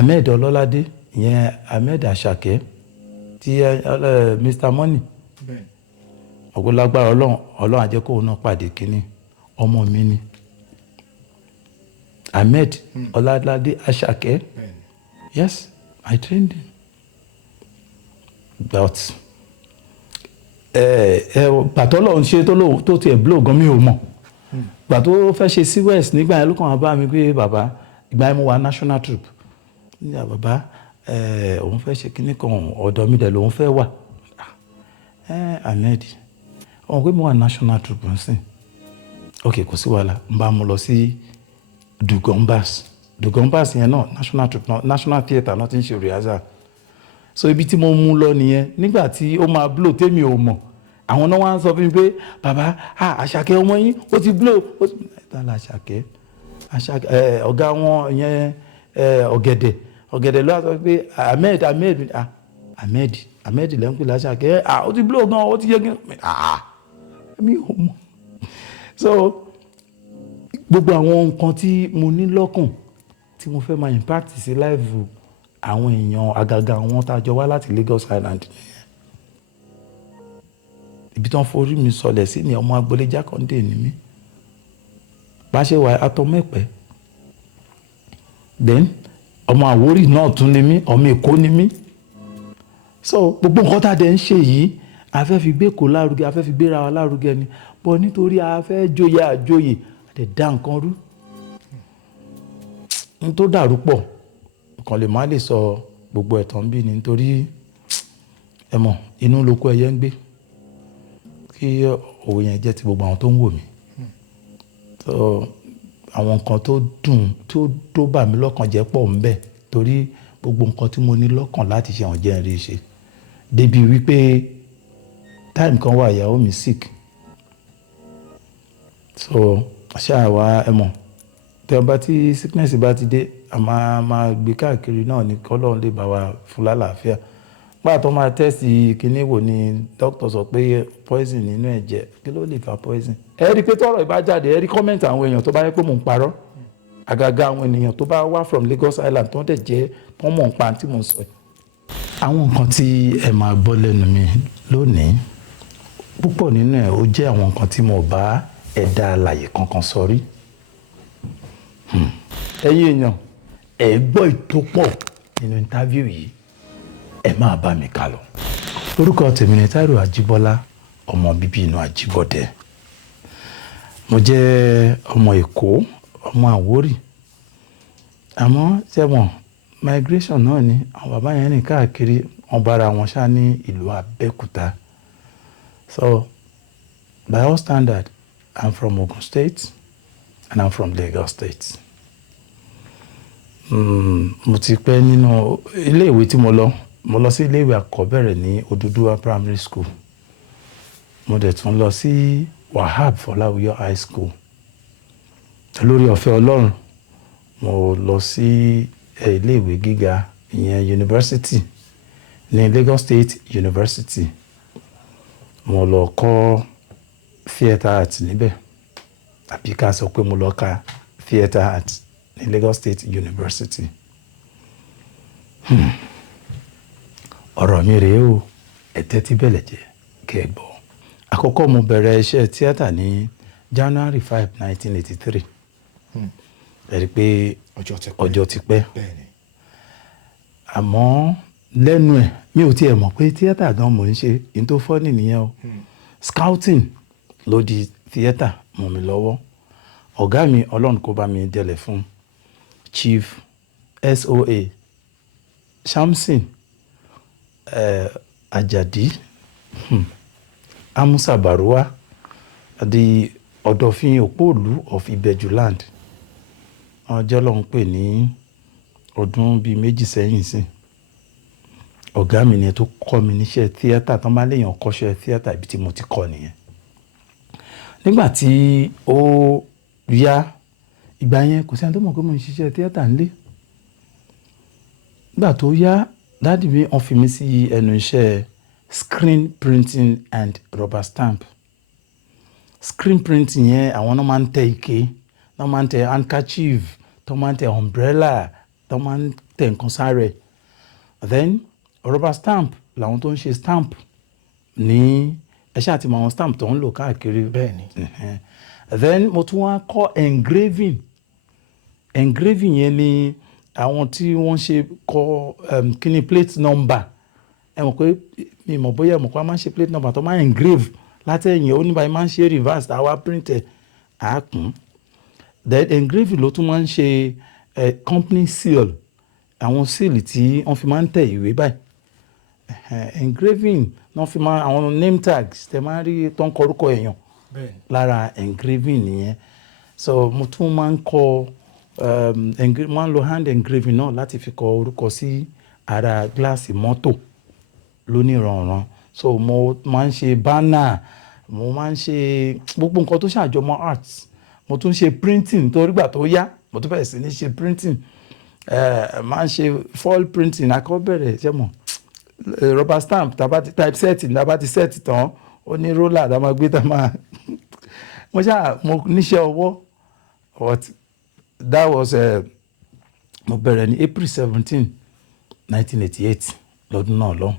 Ahmed Ọlọ́ládé ìyẹn Ahmed Àṣàkẹ́ tí Mr Money ọ̀gbọ́lágbára ọlọ́run àjẹ́ kóun náà pàdé kínní ọmọ mi ni Ahmed Ọlọ́ládé Àṣàkẹ́. Yes, I trained him. But pàtó lọ́run ṣe tó tiẹ̀ blow gan mi ò mọ̀ gbà tó fẹ́ ṣe sí west nígbà yẹn ló kàn wá bá mi pé bàbá ìgbà yẹn mo wà national troop nígbà bàbá òun fẹ́ ṣe kíní kan ọ̀dọ̀ mi dẹ̀ lòun fẹ́ wà Ahmed ọ̀hún pé mo wà national troop ń sìn ok kò sí wàhálà n bá mo lọ sí Dugonbas yẹn náà national troop náà national theatre náà ti ń ṣe rehearsal so ibi tí mo mú lọ nìyẹn nígbà tí ó máa blow tèmi ò mọ̀ àwọn náà wá ń sọ fún mi pé bàbá Àṣàkẹ́ ọmọ yín ó ti blow ó ti tàlà Àṣàkẹ́ ọ̀gá wọn yẹn ọ̀gẹ̀dẹ̀ ló wá sọ pé Ahmed lẹ́ ń pè l'Àṣàkẹ́ ó ti blow gan ó ti yẹ kí mi ò mọ̀ so gbogbo àwọn nǹkan tí mo ní lọ́kàn tí mo fẹ́ máa impact sí live àwọn èèyàn àgàgà àwọn tá a jọ wá láti Lagos Island ibi tí wọ́n forí mi sọlẹ̀ sí ni ọmọ agboolé Jákàndé ni mí bá ṣe wà atọ́mẹ́pẹ́ then ọmọ Àwórì náà tún ni mí ọmọ Èkó ni mí so gbogbo nǹkan tá a dẹ̀ ń ṣe yìí a fẹ́ fi gbé Èkó lárugẹ a fẹ́ fi gbéra wa lárugẹ ni bọ́ nítorí a fẹ́ joyè àjoyè a dẹ̀ dá nǹkan rú n tó dàrú pọ̀ kan lè má lè sọ gbogbo ẹ̀tàn bí ni nítorí ẹ mọ̀ inú lóko ẹyẹ ń gbé kí òwe yẹn jẹ́ ti gbogbo àwọn tó ń wò mí so àwọn nǹkan tó dùn tó bà mí lọ́kàn jẹ́ pọ̀ ń bẹ torí gbogbo nǹkan tí mo ní lọ́kàn láti ṣe àwọn jẹ́ rí ṣe débi wípé time kan wà ìyàwó mi sick so ṣáà wá ẹ mọ̀ tí ọba tí sickness bá ti dé a máa gbé káàkiri náà ní kọ́lọ́run lè bá wa fún lálàáfíà pàtó máa tẹ́sì kínní wò ní dókítà sọ pé poison nínú ẹ̀jẹ̀ kí ló lè fa poison. ẹ rí i pé tọ́rọ̀ ìbá jáde ẹ rí kọ́mẹ̀ntì àwọn èèyàn tó bá yẹ pé mò ń parọ́ àgàgà àwọn ènìyàn tó bá wá from Lagos Island tó ń dẹ̀ jẹ́ wọ́n mọ̀ ń pa tí mò ń sọ. àwọn nǹkan tí ẹ máa gbọ́ lẹ́nu mi lónìí púpọ̀ nínú ẹ̀ ó jẹ́ àwọn nǹkan tí mo bá ẹ̀dá alàyè kankan sọ rí. ẹ̀yin èèyàn ẹ gbọ́ ìtópọ̀ nínú interview yìí ẹ máa bá mi kà lọ. orúkọ tèmi ni Táírò Àjíbọ́lá ọmọ bíbí inú Àjíbọ́dẹ. mo jẹ́ ọmọ Èkó ọmọ Àwórì àmọ́ sẹ́wọ̀n migration náà ni àwọn bàbá yẹn rìn káàkiri wọn bára wọn ṣá ní ìlú Abẹ́òkúta. so by all standard I'm from Ogun State and I'm from Lagos State. mo ti pẹ́ nínú iléèwé tí mo lọ sí iléèwé àkọ́bẹ̀rẹ̀ ní Odùduwà Primary School mo dẹ̀ tún lọ sí Wahab Fọláwíyọ̀ High School lórí ọ̀fẹ́ Ọlọ́run mo lọ sí iléèwé gíga ìyẹn university ní Lagos State University mo lọ kọ́ theatre art níbẹ̀ àbí ká sọ pé mo lọ ka theatre art ní Lagos State University. ọ̀rọ̀ mi rèé o ẹ̀tẹ́ tí bẹ̀lẹ̀ jẹ́ kẹ́ ẹ gbọ́. àkọ́kọ́ mo bẹ̀rẹ̀ iṣẹ́ tíátà ní January 5, 1983. ẹ rí i pé ọjọ́ ti pẹ́. àmọ́ lẹ́nu ẹ̀ mi ò tiẹ̀ mọ̀ pé tíátà gan mò ń ṣe ní tó fọ́nì nìyẹn o. scouting ló di tíátà mọ́ mi lọ́wọ́. ọ̀gá mi Ọlọ́run kó bá mi délẹ̀ fún Chief SOA Shamsin Ajadi Amusa Baruwa di Ọ̀dọ̀fin Òpóòlú of Ìbẹ̀jú land. ọjọ́ lọ́hún pè ní ọdún bíi méjì sẹ́yìn sí. ọ̀gá mi ni tó kọ́ mi níṣẹ́ tíátà tán bá léèyàn kọ́ṣẹ́ tíátà ibi tí mo ti kọ́ nìyẹn. nígbà tí ó yá ìgbà yẹn kò sẹ́ni tó mọ̀ pé mo ń ṣiṣẹ́ tíátà ńlé. nígbà tó yá dáàdì mi wọ́n fi mí sí ẹnu iṣẹ́ screen printing and rubber stamp. screen printing yẹn àwọn náà máa ń tẹ ike náà máa ń tẹ handkerchief tó máa ń tẹ umbrella tó máa ń tẹ̀ nǹkan sáré. Then rubber stamp làwọn tó ń ṣe stamp ní ẹ ṣáà ti mọ àwọn stamp tó ń lò káàkiri. Bẹ́ẹ̀ni. Then mo tún wá kọ́ engraving. Engraving yẹn ni àwọn tí wọ́n ṣe kọ kíni plate number. Ẹ mọ̀ pé mi mọ̀ bóyá ẹ mọ̀ pé a máa ń ṣe plate number tó máa ń engrave látẹ̀yìn ó ní báyìí máa ń ṣe reverse àwa print ẹ̀ á kún. Then engraving ló tún máa ń ṣe company seal, àwọn seal tí wọ́n fi máa ń tẹ̀ ìwé báyìí. Engraving náà fi máa àwọn name tags tẹ máa ń rí tó ń kọ orúkọ èèyàn lára engraving nìyẹn. So mo tún máa ń kọ máa ń lo hand engraving náà láti fi kọ orúkọ sí ara gíláàsì mọ́tò lóníranran. So mo máa ń ṣe banner, mo máa ń ṣe gbogbo nǹkan tó ṣàjọmọ́ arts. Mo tún ṣe printing torí gbà tó yá mo tún bẹ̀rẹ̀ sí ní ṣe printing. Máa ń ṣe foil printing akọ́bẹ̀rẹ̀ ṣe mọ̀ rubber stamp tàbá ti type set tàbá ti set tán ó ní roller tá máa gbé tá máa mo níṣẹ́ ọwọ́ but that was mo bẹ̀rẹ̀ ní April 17, 1988 lọ́dún náà lọ́hùn.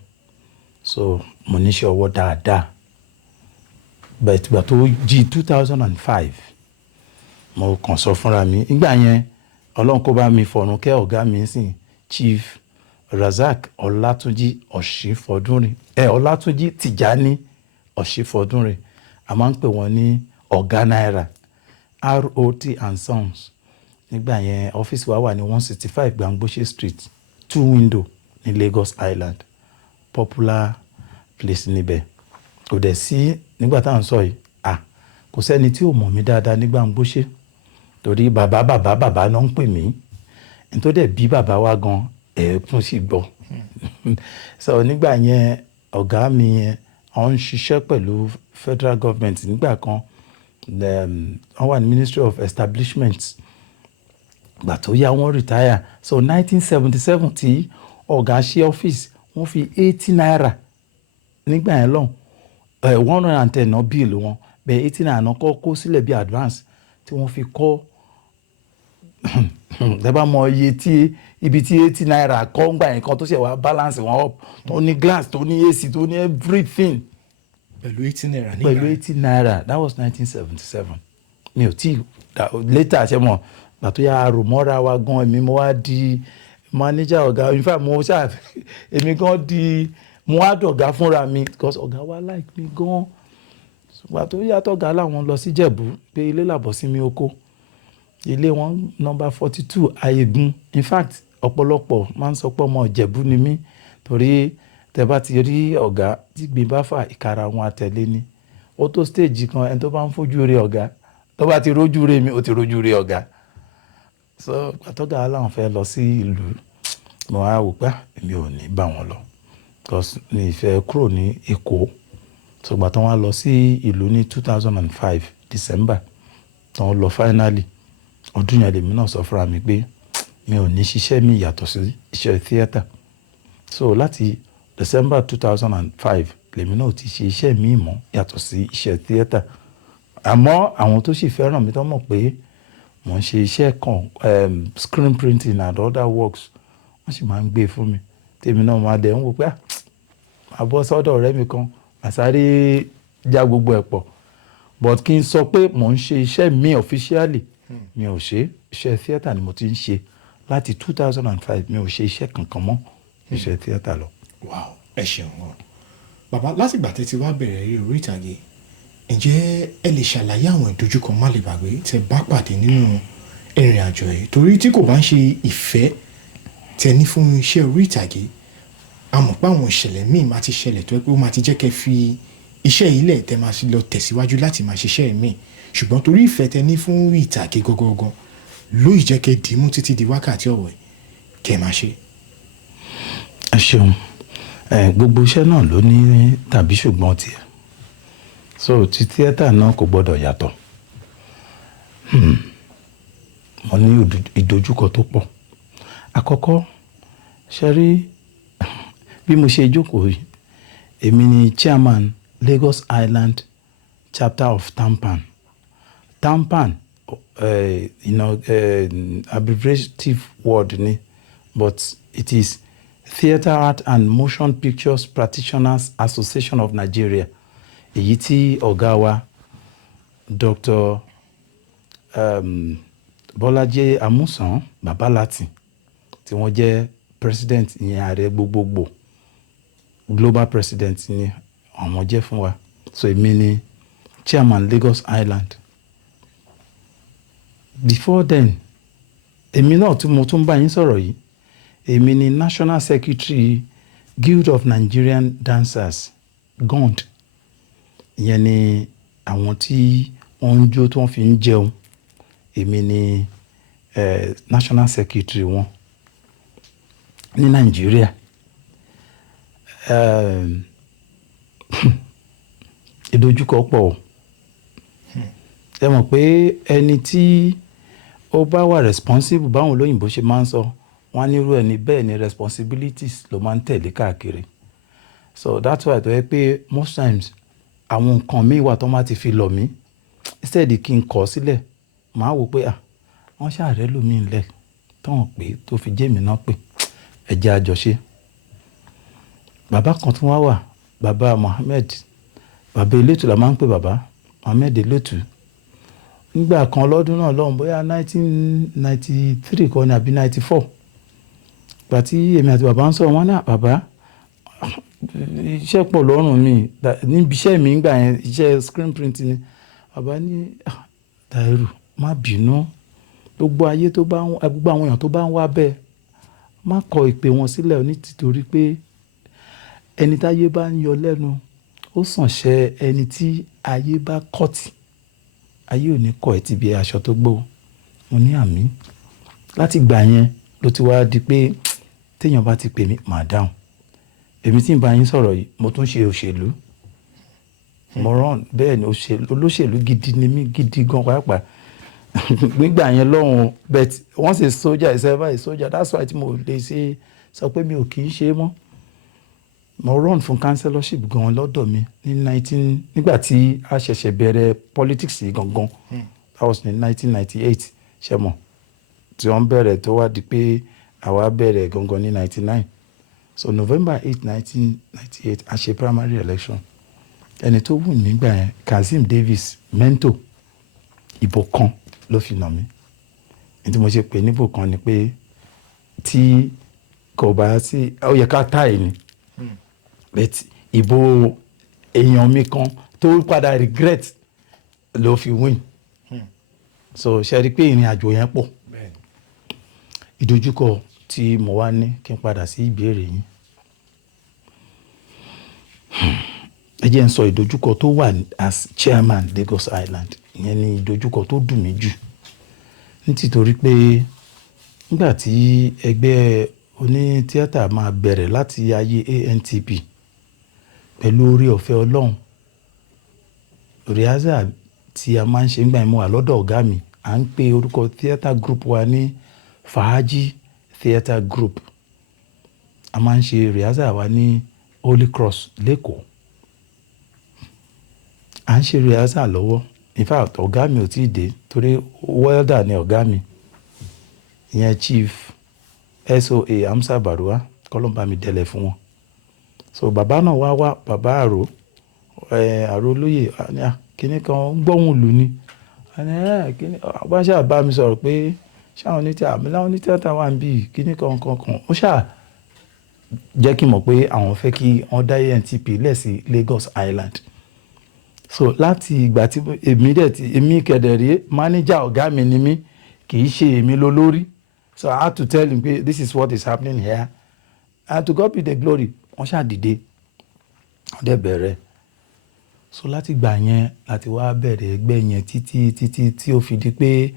So mo níṣẹ́ ọwọ́ dáadáa. But ìgbà tó jí 2005 mo kàn sọ fúnra mi nígbà yẹn Ọlọ́run kó bá mi fọ̀run kẹ́ ọ̀gá mi sìn Chief Razak Ọlátúnjí Ọ̀ṣífọdúnrin Ọlátúnjí Tìjání Ọ̀ṣífọdúnrin a máa ń pè wọ́n ní ọ̀gá náírà ROT and Sons. Nígbà yẹn ọ́fíìsì wa wà ní 165 Gbangbose Street 2 window ní Lagos Island, popular place níbẹ̀. Kò dẹ̀ sí nígbà tá à ń sọ yìí kò sẹ́ni tí ò mọ̀ mí dáadáa ní Gbangbose torí bàbá náà ń pè mí. Nítorí dẹ̀ bí bàbá wa gan ẹ̀ẹ́kún sì gbọ́. So nígbà yẹn ọ̀gá mi yẹn wọ́n ń ṣiṣẹ́ pẹ̀lú federal government nígbà kan wọ́n wà ní Ministry of Establishment. Gbà tó yá wọ́n retire. So 1977 tí ọ̀gá ṣe ọ́fíìsì wọ́n fi 80 naira nígbà yẹn lọ́hùn 110 náà bíìlì wọn bẹ́ẹ̀ 80 naira náà kó sílẹ̀ bí advance tí wọ́n fi kọ́ lẹ́bàá mọ iye tí ibi tí 80 naira kọ́ ń gbà yẹn kan tó ṣe wá balance wọn up tó ní glass tó ní AC tó ní everything. Pẹ̀lú 80 naira nígbà pẹ̀lú 80 naira that was 1977. Mi ò tí later ṣe mọ̀ gbà tó yá àròmọ́ra wa gan èmi mo wá di manager ọ̀gá in fact mo ṣáà èmi gan di mo wá dọ̀gá fúnra mi because ọ̀gá wa like mi gan. Gbà tó yá tọ́gá láwọn lọ sí Jẹ̀bú pé ilé làbọ̀ sí mi oko. Ilé wọn number 42 Ayégun. In fact ọ̀pọ̀lọpọ̀ máa ń sọ pé ọmọ Ìjẹ̀bú ni mí torí tẹ bá ti rí ọ̀gá tí gbin bá fà ìkara wọn àtẹ̀lé ni. Ó tó stage kan ẹni tó bá ń fojú rí ọ̀gá tó bá ti rójú rí mi ó ti rójú rí ọ̀gá. So àtọ́gá láwọn fẹ́ lọ sí ìlú mo wá wò pé èmi ò ní bá wọn lọ because mi ìfẹ́ kúrò ní Èkó. So gbà tán wá lọ sí ìlú ní 2005 December tán lọ finally ọdún yẹn lèmi náà sọ fúnra mi pé mi ò ní ṣiṣẹ́ mi yàtọ̀ sí iṣẹ́ theatre. So láti December 2005 lèmi náà ti ṣe iṣẹ́ mi mọ́ yàtọ̀ sí iṣẹ́ theatre. Àmọ́ àwọn tó sì fẹ́ràn mi tó mọ̀ pé mo ń ṣe iṣẹ́ kan screen printing and other works wọ́n sì máa ń gbé fún mi tèmi náà máa dẹ̀ ń wò pé máa bọ́ sọ́dọ̀ ọ̀rẹ́ mi kan àsáré já gbogbo ẹ̀ pọ̀ but kí n sọ pé mo ń ṣe iṣẹ́ mi officially mi ò ṣe iṣẹ́ theatre ni mo ti ń ṣe láti 2005 mi ò ṣe iṣẹ́ kankan mọ́ iṣẹ́ theatre lọ. Wow, ẹ ṣeun wọn bàbá látìgbà tẹ́ ti wá bẹ̀rẹ̀ eré orí ìtàgé ǹjẹ́ ẹ lè ṣàlàyé àwọn ìdojúkọ má lè gbàgbé tẹ́ bá pàdé nínú ìrìn àjò yìí torí tí kò bá ń ṣe ìfẹ́ tẹ́ ní fún iṣẹ́ orí ìtàgé a mọ̀ pé àwọn ìṣẹ̀lẹ̀ míì máa ti ṣẹlẹ̀ tó yẹ pé ó máa ti jẹ́ kẹ́ fi iṣẹ́ yìí lẹ̀ tẹ́ máa lọ tẹ̀síwájú láti máa ṣiṣẹ́ míì ṣùgbọ́n torí ìfẹ́ tẹ́ ní fún ìtàgé gangan ló jẹ́ kẹ́ dìímú títí di wákàtí ọ̀wọ̀ kẹ́ máa ṣe. Ẹ ṣeun gbogbo iṣẹ́ náà ló ní tàbí ṣùgbọ́n tiẹ̀ so ti theatre náà kò gbọ́dọ̀ yàtọ̀. Mo ní ìdojúkọ tó pọ̀. Àkọ́kọ́ ṣe rí bí mo ṣe jókòó yìí èmi ni chairman Lagos Island chapter of TAMPAN. TAMPAN abbreviative word ni but it is Theatre Art and Motion Pictures Practitioners Association of Nigeria, èyí tí ọ̀gá wa Dr. Bọ́lájí Amúsàn Babalati tí wọ́n jẹ́ president ìyẹn ààrẹ gbogbogbò global president ni àwọn jẹ́ fún wa, so èmi ni chairman Lagos Island. Before then èmi náà tí mo tún bá yín sọ̀rọ̀ yìí, èmi ni national secretary Guild of Nigerian Dancers GOND, ìyẹn ni àwọn tí wọ́n ń jó tí wọ́n fi ń jẹun, èmi ni national secretary wọn ní Nàìjíríà. Ìdojúkọ pọ̀, ẹ mọ̀ pé ẹni tí ó bá wà responsible báwọn olóyìnbó ṣe máa ń sọ, wọ́n á nírú ẹni bẹ́ẹ̀ ni responsibilities ló máa ń tẹ̀lé káàkiri. So that's why tó yẹ pé most times àwọn nǹkan míì wà tó máa ti fi lọ̀ mí, instead kí n kọ̀ sílẹ̀, màá wò pé wọ́n ṣàárẹ̀ lómi ńlẹ̀ tán pé tó fi jẹ́ mi náà pé ẹ jẹ́ àjọṣe. Bàbá kan tún wá wà, bàbá Mohammed, bàbá elétù la máa ń pè bàbá Mohammed elétù. Nígbà kan lọ́dún náà lọ́hùn bóyá 1993 kan ní àbí 94, ìgbà tí èmi àti bàbá ń sọ̀rọ̀, wọ́n náà bàbá iṣẹ́ pọ̀ lọ́rùn mi níbi iṣẹ́ mi ńgbà yẹn, iṣẹ́ screen printing ni. Bàbá ní Táírù má bínú, gbogbo ayé tó bá ń gbogbo àwọn èèyàn tó bá ń wá bẹ́ẹ̀ má kọ ìpè wọn sílẹ̀ nítorí pé ẹni táyé bá ń yọ lẹ́nu ó sàn ṣe ẹni tí ayé bá kọ̀tì, ayé ò ní kọ̀ ẹ́ ti bí aṣọ tó gbó. Mo ní àmì. Láti gbà yẹn ló ti wá di pé téèyàn bá ti pè mí màá dáhùn. Èmi tí ń bá yín sọ̀rọ̀ yìí mo tún ṣe òṣèlú, mo rán bẹ́ẹ̀ ni olóṣèlú gidi ni mí, gidi gan pàápàá nígbà yẹn lọ́hùn, but once a soldier is ever a soldier, that's why tí mo lè ṣe sọ pé mi ò kì í ṣe mọ́. Mo run fún councillorship gan lọ́dọ̀ mi ní nígbà tí a ṣẹ̀ṣẹ̀ bẹ̀rẹ̀ politics yìí gangan, that was in 1998 ṣe mọ̀, tí wọ́n bẹ̀rẹ̀ tó wá di pé àwa bẹ̀rẹ̀ gangan ní 99. So November 8 1998 a ṣe primary election. Ẹni tó wù nígbà yẹn Kazeem Davis Mento, ìbò kan ló fi nà mí. Ní tí mo ṣe pè níbò kan ni pé tí kò bá sí ó yẹ ká táì ni, but ìbò èèyàn mi kan tó padà regret ló fi win. So ṣe rí pé ìrìn àjò yẹn pọ̀. Ìdojúkọ tí mo wá ní kí n padà sí ìbéèrè yín, ẹ jẹ́ n sọ ìdojúkọ tó wà as chairman Lagos Island. Ìyẹn ni ìdojúkọ tó dùn mí jù, nítorí pé nígbà tí ẹgbẹ́ oní tíátà máa bẹ̀rẹ̀ láti ayé ANTP pẹ̀lú orí ọ̀fẹ́ Ọlọ́run, rehearsal tí a máa ń ṣe nígbà yẹn mo wà lọ́dọ̀ ọ̀gá mi, à ń pe orúkọ theatre group wa ní Fàájì Theatre Group. A máa ń ṣe rehearsal wa ní Holy Cross lẹ́kọ̀ọ́. À ń ṣe rehearsal lọ́wọ́, in fact ọ̀gá mi ò tí ì dé torí welder ni ọ̀gá mi, ìyẹn Chief SOA Amsa Barua, kọ́lọ́mbà mi délẹ̀ fún wọn. So bàbá náà wá bàbá àrò olóyè kíní kan gbọ́hùn lù ní kíní bá ṣáà bá mi sọ̀rọ̀ pé ṣáwọn onítìátà wà ń bí kíní kan ó ṣáà jẹ́ kí n mọ̀ pé àwọn fẹ́ kí wọ́n dá ANTP lẹ̀ sí Lagos Island. So láti ìgbà tí èmi kẹ̀dẹ̀rẹ́ manager ọ̀gá mi ni mí, kì í ṣe èmi lólórí. So I had to tell him pé this is what is happening here and to God be the glory. Wọ́n ṣáà dìde wọ́n dẹ̀ bẹ̀rẹ̀. So láti gbà yẹn láti wá bẹ̀rẹ̀ ẹgbẹ́ yẹn títí tí ó fi di pé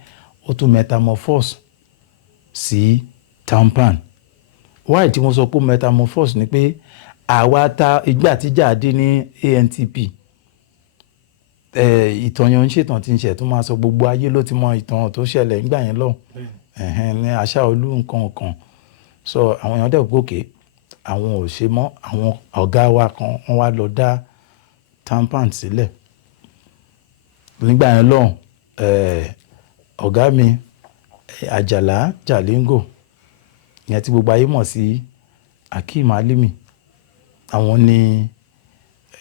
ó tún metamorphose sí Tampan. Why tí mo sọ pé metamorphose ni pé àwa ta ìgbà tíjà dé ní ANTP, ìtàn yẹn ń ṣètàn tí ń ṣe tó máa sọ gbogbo ayé ló ti mọ ìtàn tó ṣẹlẹ̀ nígbà yẹn lọ ní Àṣàolú nǹkan kan. So àwọn èèyàn dẹ̀ gòkè, àwọn ò ṣe mọ́, àwọn ọ̀gá wa kan wọ́n wá lọ dá Tampan sílẹ̀. Nígbà yẹn lọ ọ̀gá mi Àjàlá Jalingo ìyẹn tí gbogbo ayé mọ̀ sí Akeem Alimi. Àwọn ni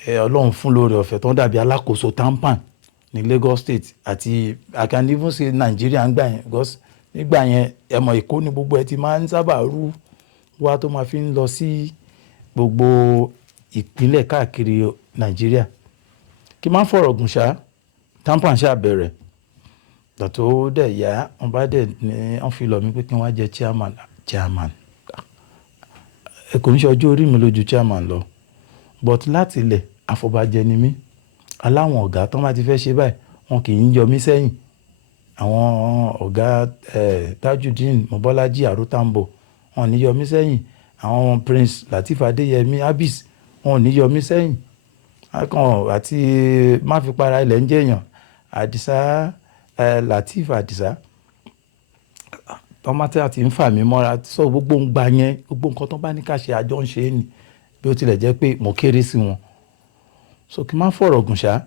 Ọlọ́run fún lóore ọ̀fẹ́ tó ń dàbí alákòóso TAMPAN ní Lagos State àti I can even say Nigeria ń gbà yẹn because nígbà yẹn ẹ̀mọ̀ Èkó ni gbogbo ẹ ti máa ń sábà rú wá tó máa fi ń lọ sí gbogbo ìpínlẹ̀ káàkiri Nigeria. Kí n má fọ̀rọ̀ gùn ṣá, TAMPAN ṣá bẹ̀rẹ̀ ìgbà tó dẹ̀ yá wọ́n bá dẹ̀ ní wọ́n fi lọ̀ mí pé kí n wá jẹ chairman. Kò ń ṣe ọjọ́ orí mi lójú chairman lọ but láti ilẹ̀ àfọ̀bàjẹ́ ni mí. Aláwọn ọ̀gá tó bá ti fẹ́ ṣe báyìí wọn kì í yọ mí sẹ́yìn. Àwọn ọ̀gá Tajudeen Mobọ́lájí Àrótàǹbọ̀ wọn ò ní yọ mí sẹ́yìn. Àwọn Prince Lateef Adéyẹmí Abis wọn ò ní yọ mí sẹ́yìn. Akàn àti má fi para ilẹ̀ ń jẹ̀yàn Àdìsá Lateef Àdìsá tọ́mátì àti ń fà mí mọ́ra sọ gbogbo ń gba yẹn gbogbo nǹkan tó bá ní ká ṣe àjọ ń ṣe é ni bí ó tilẹ̀ jẹ́ pé mo kéré sí wọn. So kí n má fọ̀rọ̀ gùn ṣá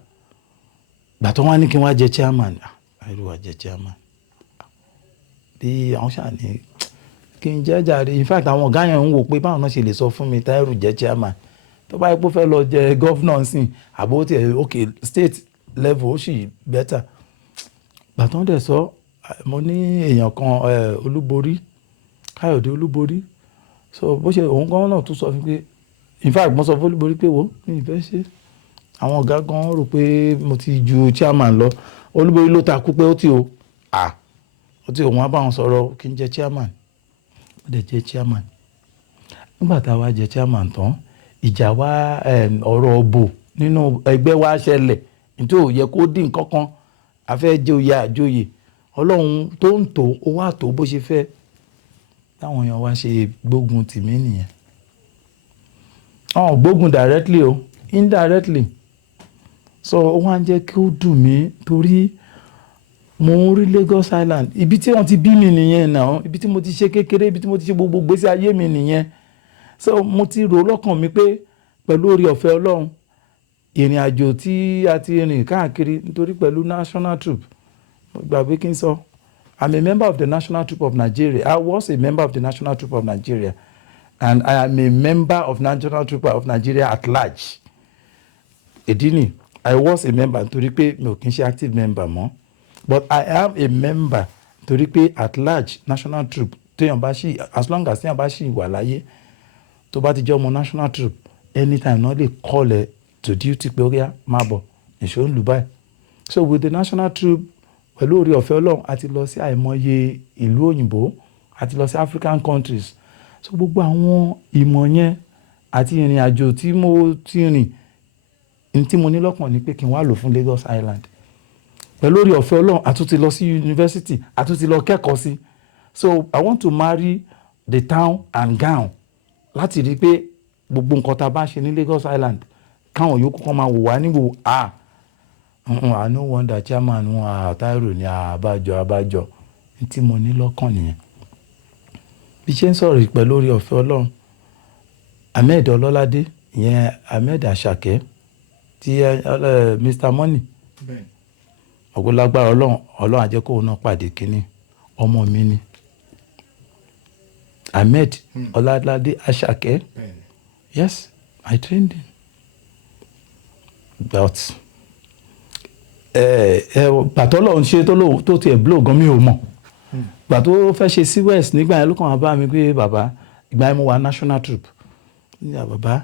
gbà tó wá ní kí n wá jẹ chairman àìrúwà jẹ chairman bí àwọn ṣáà ní kí n jẹ́ jàre in fact àwọn ọ̀gá yẹn ń wò pé báwọn náà ṣe lè sọ fún mi Táírù jẹ́ chairman tó bá yẹ kó fẹ́ lọ jẹ governor sìn àbó tiẹ̀ ok state level ó sì better. Gbà tó ń dẹ̀ sọ mo ní èèyàn kan Olúborí Káyọ̀dé Olúborí so bó ṣe òun gan náà tún sọ fún pé in fact mo sọ fún Olúborí pé wo mi ì fẹ́ ṣe àwọn ọ̀gá gan rò pé mo ti ju chairman lọ Olúborí ló takú pé ó ti o ó ti òun á bá wọn sọ̀rọ̀ kí n jẹ chairman ó dẹ̀ jẹ́ chairman. Nígbà tá a wá jẹ chairman tán ìjà wá ọ̀rọ̀ ọ̀bọ̀ nínú ẹgbẹ́ wa ṣẹlẹ̀ nítorí ò yẹ kó dín nǹkan kan a fẹ́ jẹ́ oyè àjòyè Ọlọ́run tó ń tò ó wà tó bó ṣe fẹ́ táwọn èèyàn wá ṣe gbógun tìmí nìyẹn. Gbógun directly o indirectly so ó wá ń jẹ́ kí ó dùn mí torí mo ń rí Lagos Island ibi tí wọ́n ti bí mi nìyẹn náà ibi tí mo ti ṣe kékeré ibi tí mo ti ṣe gbogbo gbèsè ayé mi nìyẹn so mo ti rò lọ́kàn mi pé pẹ̀lú oore ọ̀fẹ́ Ọlọ́run ìrìn àjò tí a ti rìn káàkiri nítorí pẹ̀lú national troop gbàgbé kí n sọ I'm a member of the National Troop of Nigeria. I was a member of the National Troop of Nigeria and I am a member of National Troop of Nigeria at large. Ìdí ni I was a member nítorí pé mi ò kí n ṣe active member mọ́ but I am a member nítorí pé at large National Troop téèyàn bá ṣì as long as téèyàn bá ṣì wà láyé tó bá ti jẹ́ ọmọ National Troop anytime náà lè call ẹ to duty pé ó yá máa bọ̀ ìṣó ń lù báyìí. So with the National Troop pẹ̀lú oore ọ̀fẹ́ Ọlọ́run a ti lọ sí àìmọye ìlú òyìnbó a ti lọ sí African countries so gbogbo àwọn ìmọ̀ yẹn àti ìrìn àjò tí mo ti rìn tí mo ní lọ́kàn ni pé kí n wá lò fún Lagos Island pẹ̀lú oore ọ̀fẹ́ Ọlọ́run a tún ti lọ sí university a tún ti lọ kẹ́kọ̀ọ́ sí so I want to marry the town and gown láti rí i pé gbogbo nǹkan tá a bá ṣe ní Lagos Island káwọn yòókù kan máa wò wá níwò I no wonder chairman wọn Táírù ní àbájọ tí mo ní lọ́kàn nìyẹn. Bí ṣe ń sọ̀rọ̀ pẹ̀lú oore ọ̀fẹ́ Ọlọ́run Ahmed Ọlọ́ládé ìyẹn Ahmed Àṣàkẹ́ tí Mr Money ọ̀gbọ́lágbára Ọlọ́run á jẹ́ kóun náà pàdé kínní ọmọ mi ni Ahmed Ọlọ́ládé Àṣàkẹ́ yes I trained him but pàtó lọ́run ṣe tó tiẹ̀ blow gan mi ò mọ̀ gbà tó fẹ́ ṣe sí west nígbà yẹn ló kàn wá bá mi pé bàbá ìgbà yẹn mo wà National Troop nígbà bàbá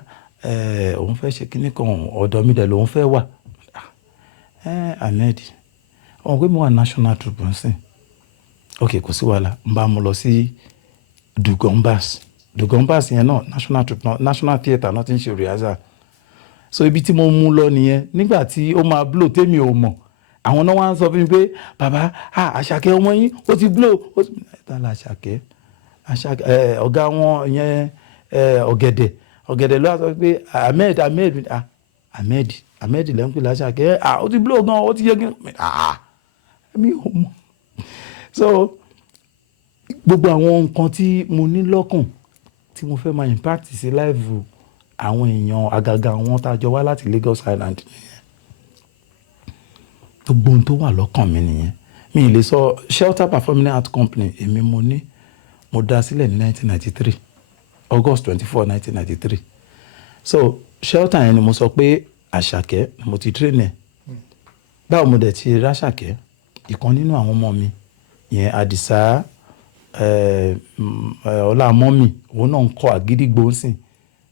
òun fẹ́ ṣe kíní kan ọ̀dọ̀ mi dẹ̀ lòun fẹ́ wà Ahmed ọ̀hún pé mo wà National Troop ń sìn ok kò sí wàhálà n bá mo lọ sí Dugonbas yẹn náà National Troop náà National Theatre náà ti ń ṣe rehearsal so ibi tí mo mú lọ nìyẹn nígbà tí ó máa blow tèmi ò mọ̀ àwọn náà wá ń sọ fún mi pé bàbá Àṣàkẹ́ ọmọ yín ó ti blow ó ti tàlà Àṣàkẹ́ ọ̀gá wọn yẹn ọ̀gẹ̀dẹ̀ ló wá sọ pé Ahmed lẹ́ ń pè l'Àṣàkẹ́ ó ti blow gan ó ti yẹ kí mi ò mọ̀ so gbogbo àwọn nǹkan tí mo ní lọ́kàn tí mo fẹ́ máa impact sí live àwọn èèyàn àgàgà àwọn tá a jọ wá láti Lagos Island gbogbo ohun tó wà lọ́kàn mi nìyẹn mi ì lè sọ Shelter Performing Art Company èmi mo ní mo dá sílẹ̀ ní 1993 August 24 1993 so shelter yẹn ni mo sọ pé Àṣàkẹ́ ni mo ti train ẹ̀ báwo mo dẹ̀ ti ráṣàkẹ́ ìkan nínú àwọn ọmọ mi yẹn Àdìsá Ọlámọ́mì òun náà ń kọ́ àgídígbò ń sìn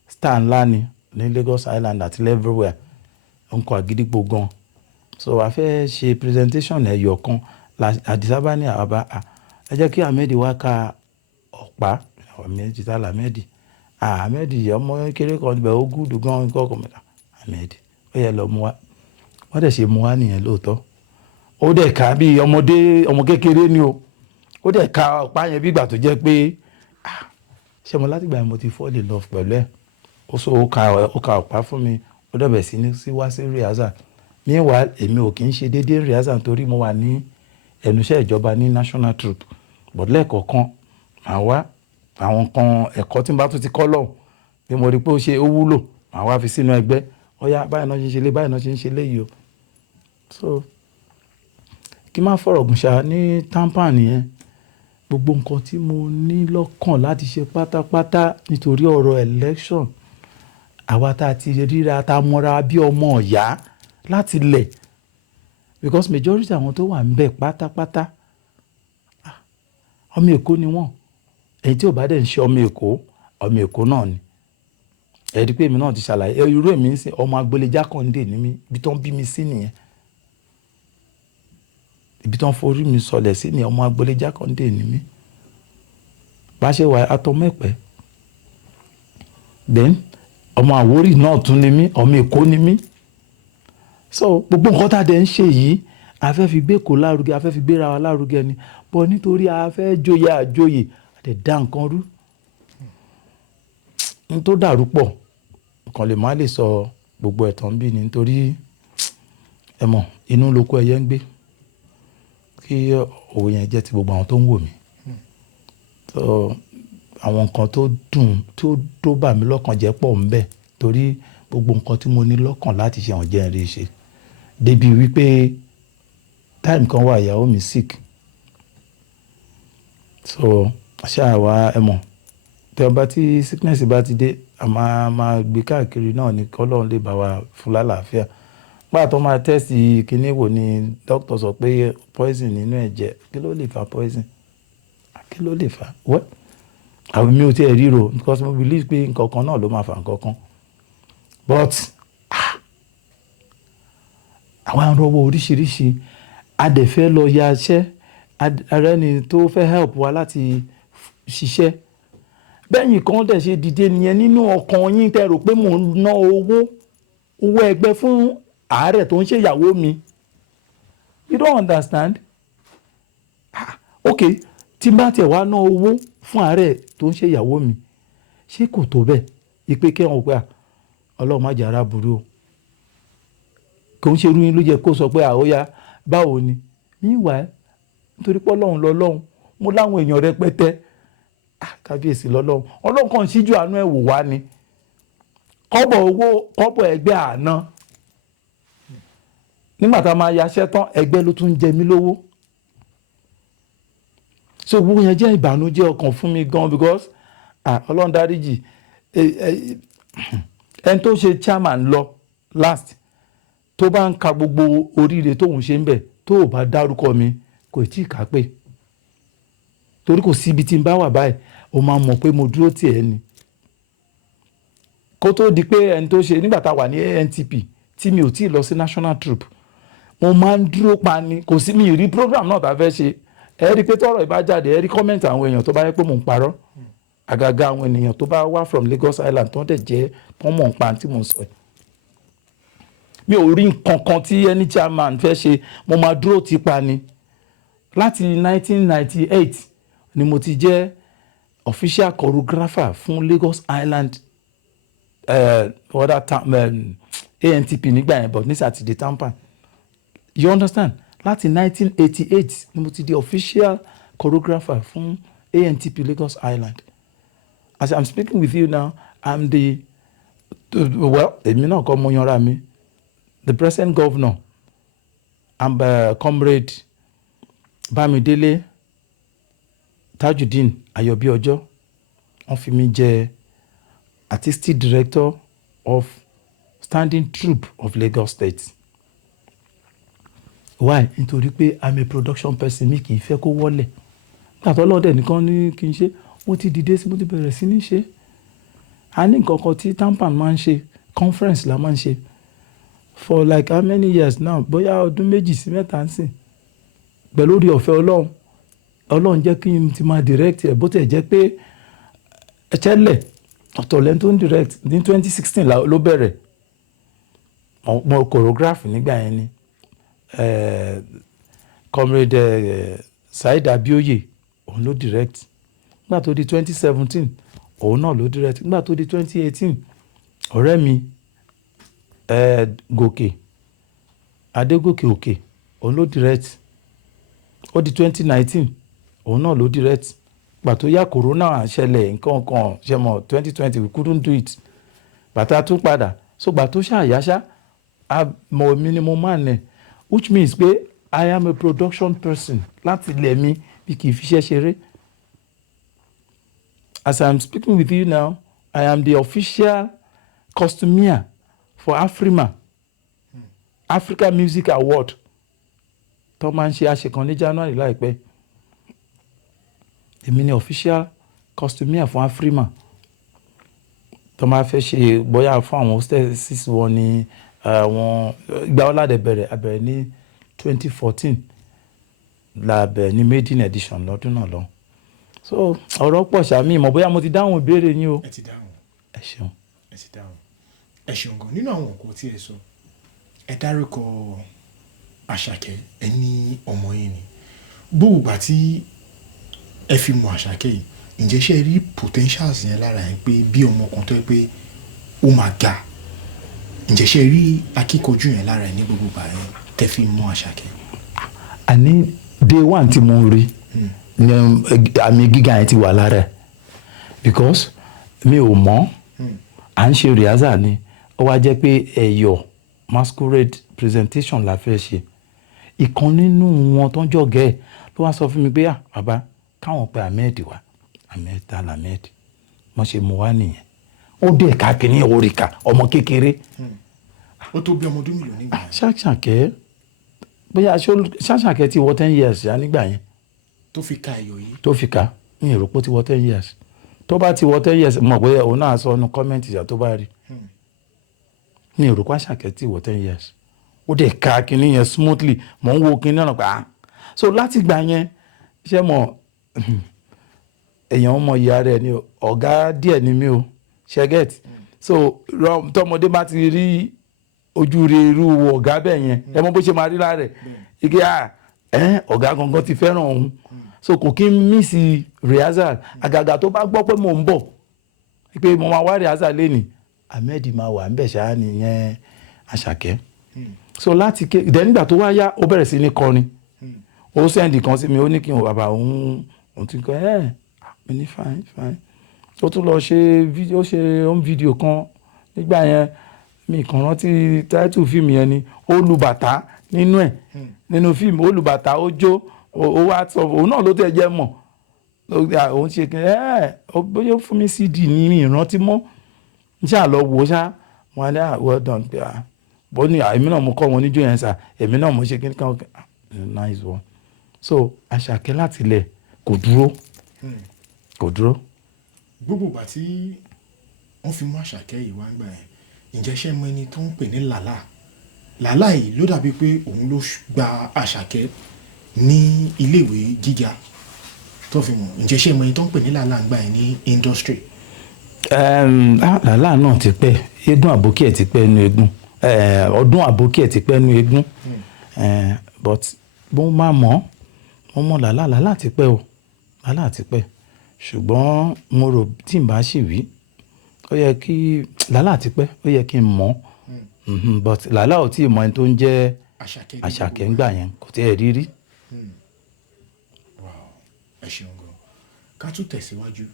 star ńlá ni ní Lagos Island àti everywhere ó ń kọ́ àgídígbò gan so a fẹ́ ṣe presentation ẹ̀yọ̀ kan Àdìsá bá ní àbá ẹ jẹ́ kí Ahmed wá ka ọ̀pá Ahmed títà Ahmed Ahmed ọmọ kékeré kan níbẹ̀ ó gúdù gan kọ́kọ́ mẹ́ta Ahmed ó yẹ lọ mú wa wọ́n dẹ̀ ṣe mú wa nìyẹn lóòótọ́ ó dẹ̀ ká bí ọmọ kékeré ni o ó dẹ̀ ka ọ̀pá yẹn bí ìgbà tó jẹ́ pé ṣé mo láti gbà yẹn mo ti fall in love pẹ̀lú ẹ̀ ó so ó ka ọ̀pá fún mi ó dẹ̀ bẹ̀ sí wá sí rehearsal meanwhile èmi ò kì í ṣe déédéé rehearsal torí mo wà ní ẹnuṣẹ́ ìjọba ní national troop but lẹ́ẹ̀kọ̀ọ̀kan màá wá àwọn kan ẹ̀kọ́ tí n bá tún ti kọ́ lọ́hùn bí mo rí pé ó wúlò màá wá fi sínú ẹgbẹ́ ọ̀yá báyìí náà ṣe ń ṣe lé báyìí náà ṣe ń ṣe léyìí o so kí n má fọ̀rọ̀ gùn ṣá ní tampan yẹn gbogbo nǹkan tí mo ní lọ́kàn láti ṣe pátápátá nítorí ọ̀rọ̀ election àwa tá a ti ríra tá a mọ́ra bí ọmọ ọ̀yá láti lẹ̀ because majority àwọn tó wà ń bẹ̀ pátápátá ọmọ Èkó ni wọ́n èyí tí ò bá dẹ̀ ń ṣe ọmọ Èkó náà ni ẹ̀rí pé èmi náà ti ṣàlàyé irú èmi ń sìn ọmọ agboolé Jákàndé ní mi ibi tó ń bí mi sí nìyẹn ibi tó ń forí mi sọlẹ̀ sí ni ọmọ agboolé Jákàndé ní mi bá ṣe wà atọ́mẹ́pẹ́ then ọmọ Àwórì náà tún ní mí ọmọ Èkó ní mí so gbogbo nǹkan tá a dẹ̀ ń ṣe yìí a fẹ́ fi gbé Èkó lárugẹ a fẹ́ fi gbéra wa lárugẹ ni bọ́ nítorí a fẹ́ joyè àjoyè a dẹ̀ dá nǹkan rú n tó dàrú pọ̀ nǹkan lè má lè sọ gbogbo ẹ̀tàn bí ni nítorí ẹ mọ̀ inú lóko ẹyẹ ń gbé kí òwe yẹn jẹ́ ti gbogbo àwọn tó ń wò mí so àwọn nǹkan tó dùn tó bà mí lọ́kàn jẹ́ pọ̀ ń bẹ torí gbogbo nǹkan tí mo ní lọ́kàn láti ṣe àwọn jẹ́ ń rí ṣe débi wípé time kan wà ìyàwó mi sick so ṣáà wá ẹ mọ̀ tí ọba tí sickness bá ti dé a máa gbé káàkiri náà ní kọ́lọ́run lè bá wa fún lálàáfíà gbà tó máa tẹ́sì kíní wò ni doctor sọ pé poison nínú ẹ̀jẹ̀ kí ló lè fa poison kí ló lè fa wẹ́ àwọn mi ò tiẹ̀ ríro because mo believe pé nǹkan kan náà ló máa fa nǹkan kan but àwọn àrọwọ oríṣiríṣi adẹ̀fẹ́ lọ ya iṣẹ́ ara ẹni tó fẹ́ help wa láti ṣiṣẹ́ bẹ́yìn kan dẹ̀ ṣe dìde nìyẹn nínú ọkàn yín tẹ́ rò pé mò ń ná owó ẹgbẹ́ fún àárẹ̀ tó ń ṣe ìyàwó mi you don't understand ok tí n bá tiẹ̀ wá ná owó fún àárẹ̀ tó ń ṣe ìyàwó mi ṣé kò tó bẹ́ẹ̀ ìpè kẹ́hìn pé ọlọ́run má jẹ́ ara burú o kò ń ṣe irú yín ló jẹ́ kó sọ pé àóyá báwo ni níwà nítorí pé ọlọ́run lọ́lọ́run mo láwọn èèyàn rẹpẹtẹ kábíyèsí lọ́lọ́run ọlọ́run kan ṣíjú àánú ẹ̀ wò wá ni kọ́bọ̀ owó kọ́bọ̀ ẹgbẹ́ àná nígbà tá a máa yaṣẹ́ tán ẹgbẹ́ ló tún jẹ mí lówó so gbogbo yẹn jẹ́ ìbànújẹ́ ọkàn fún mi gan because ọlọ́run dáríjì ẹni tó ṣe chairman lọ last tó bá ń ka gbogbo oríire tóun ṣe ń bẹ̀ tó ò bá dárúkọ mi kò tí ì ká pé torí kò síbi tí n bá wà báyìí o máa mọ̀ pé mo dúró tì ẹ́ ni kó tó di pé ẹni tó ṣe nígbà tá a wà ní ANTP tí mi ò tí ì lọ sí national troop mo máa ń dúró pa ni kò sí mi rí program náà tá a fẹ́ ṣe ẹ rí i pé tọ́rọ̀ ìbá jáde ẹ rí comment àwọn èèyàn tó bá yẹ pé mò ń parọ́ àgàgà àwọn ènìyàn tó bá wá from Lagos Island tó ń dẹ̀ jẹ́ wọ́n mọ̀ ń pa tí mò ń sọ ẹ̀ mi ò rí nǹkan kan tí ẹni chairman fẹ́ ṣe mo máa dúró ti pa ni láti 1998 ni mo ti jẹ́ official choreographer fún Lagos Island ANTP nígbà yẹn but ní Saturday Tampan you understand láti 1988 ni mo ti di official choreographer fún ANTP Lagos Island as I'm speaking with you now I'm èmi náà kọ́ mo yanra mi the present governor comrade Bámidélé Tajudeen Ayọ̀bíọjọ́ wọ́n fi mí jẹ artistic director of Standing Troupe of Lagos State. Why? Nítorí pé I'm a production person, mi kì í fẹ́ kó wọlé. Nígbà tó lọ́dẹ̀ nìkan ní kí n ṣe, mo ti dìde sí mo ti bẹ̀rẹ̀ sí ní ṣe. A ní nǹkan kan tí TAMPAN máa ń ṣe, conference la máa ń ṣe for like how many years now, bóyá ọdún 2 sí 3 ń sìn. Pẹ̀lú orí ọ̀fẹ́ Ọlọ́run jẹ́ kí n ti máa direct ẹ̀ bó tẹ̀ jẹ́ pé ẹ̀chẹ́lẹ̀ ọ̀tọ̀ lẹ́ni tó ń direct ní 2016 ló bẹ̀rẹ̀. Mo choreograph nígbà yẹn ni comrade Saheed Abioye òun ló direct. Nígbà tó di 2017 òun náà ló direct. Nígbà tó di 2018 ọ̀rẹ́ mi Gòkè Adégòkè Òkè òun ló direct. Ó di 2019 òun náà ló direct. Gbà tó yá corona ṣẹlẹ̀ nǹkan kan ṣe mọ̀ 2020 we couldn't do it. Bàtà tún padà so gbà tó ṣàyáṣá mo minimum man ẹ̀ which means pé I am a production person láti ilẹ̀ mi bí kì í fi ṣe ṣeré. As I am speaking with you now, I am the official costumier for Afrima, Africa Music Award. Tó máa ń ṣe àṣekan ní January láìpẹ́. Èmi ni official costumier fún Afrima. Tó máa fẹ́ ṣe bóyá fún àwọn hostesses wọn ni àwọn ìgbà ọ̀làdẹ̀ bẹ̀rẹ̀ abẹ̀rẹ̀ ní 2014 la bẹ̀rẹ̀ ní maiden edition lọ́dún náà lọ. So ọ̀rọ̀ pọ̀ ṣàmì mọ̀ bóyá mo ti dáhùn ìbéèrè yín o. ẹ ti dáhùn. Ẹ ṣeun. ẹ ti dáhùn. ẹ ṣeun gan. Nínú àwọn nǹkan tí ẹ sọ ẹ dárúkọ Àṣàkẹ́ ẹ ní ọmọ yín ni. Gbogbo àti ẹ fi mọ Àṣàkẹ́ yìí ǹjẹ́ ṣe rí potentials yẹn lára yẹn pé bí ọmọ kan tó yẹ pé ó máa ga ǹjẹ́ ṣe rí akíkanjú yẹn lára yẹn ní gbogbo ìgbà yẹn tẹ́ fi mọ Àṣàkẹ́? Àní day one tí mo rí ni àmì gíga yẹn ti wà lára ẹ̀ because mi ò mọ̀ à ń ṣe rehearsal ni ó wá jẹ́ pé ẹ̀yọ̀ masquerade presentation la fẹ́ ṣe. Ìkan nínú wọn tó ń jọ̀gẹ́ ẹ̀ ló wá sọ fún mi pé bàbá káwọn pe Ahmed wá. Ahmed ta la Ahmed mo ṣe mú wá nìyẹn. Ó dé káàkiri ní oríkà ọmọ kékeré. Ó tó bí ọmọ ọdún mélòó nígbà yẹn? Ṣàṣàkẹ́ bóyá Ṣàṣàkẹ́ ti wọ 10 years ya nígbà yẹn. Tó fi ka ẹ̀yọ̀ yìí. Tó fi ka mi rò pé ó ti wọ 10 years. Tó bá ti wọ 10 years mọ̀ pé òun náà sọ ọ́nù kọ́mẹ́ǹtì ìyá tó bá rí. Mi rò pé Àṣàkẹ́ ti wọ 10 years. Ó dé káàkiri yẹn smoothly mò ń wo kinní náà pa. So láti gbà yẹn ṣé mọ̀ èèyàn ọmọ ìyá rẹ̀ ni ọ̀gá díẹ̀ ni mí o ṣẹ́gẹ́t. So tọmọdé bá ti rí ojú rere irú ọ̀gá bẹ́ẹ̀ yẹn ẹ mọ̀ bó ṣe máa rí lára rẹ̀ ike ọ̀gá gangan ti fẹ́ràn òun. So kò kí n miss rehearsal àgàgà tó bá gbọ́ pé mò ń bọ̀ pé mo máa wá rehearsal lẹ́nìí Ahmed máa wà ń bẹ̀ ṣáá nìyẹn Àṣàkẹ́. So láti ké ìdẹ́ nígbà tó wá yá ó bẹ̀rẹ̀ sí ní kọrin ó sẹ́ndì kan sí mi ó ní kí n bàbá òun ti kọ́ mi ní fine ó tún lọ ṣe fídíò ṣe home video kan nígbà yẹn mi kàn rántí title fíìmù yẹn ni ó lu bàtà nínú ẹ̀ nínú fíìmù ó lu bàtà ó jó ó wá sọ òun náà ló tẹ̀ jẹ́ mọ̀ òun ṣe kí bóyá fún mi CD ní mi ìrántí mọ́ n ṣáà lọ wò ó ṣá wọn á well done pé bó ní èmi náà mo kọ́ wọn níjó yẹn sà èmi náà mo ṣe kí n kàn nice one. So Àṣàkẹ́ láti ilẹ̀ kò dúró. Gbogbo ìgbà tí wọ́n fi mú Àṣàkẹ́ yìí wá ń gbà yẹn ǹjẹ́ ṣé mọ ẹni tó ń pè ní Làlá yìí ló dàbí pé òun ló gba Àṣàkẹ́ ní iléèwé gíga tó fi mọ̀ ǹjẹ́ ṣé mọ ẹni tó ń pè ní Làlá ń gbà yẹn ní industry? Làlá náà ti pẹ́ eégún àbókí ẹ̀ ti pẹ́ nu eégún ọdún àbókí ẹ̀ ti pẹ́ nu eégún but bó máa mọ̀ Làlá ti pẹ́ o Làlá ti pẹ́ ṣùgbọ́n mo rò tí n bá sì wí ó yẹ kí Làlá ti pẹ́ ó yẹ kí n mọ̀ but Làlá ò tí ì mọ ẹni tó ń jẹ́ Àṣàkẹ́ ń gbà yẹn kò tí ẹ̀ rí rí. Ẹ ṣeun gan. Ká tún tẹ̀síwájú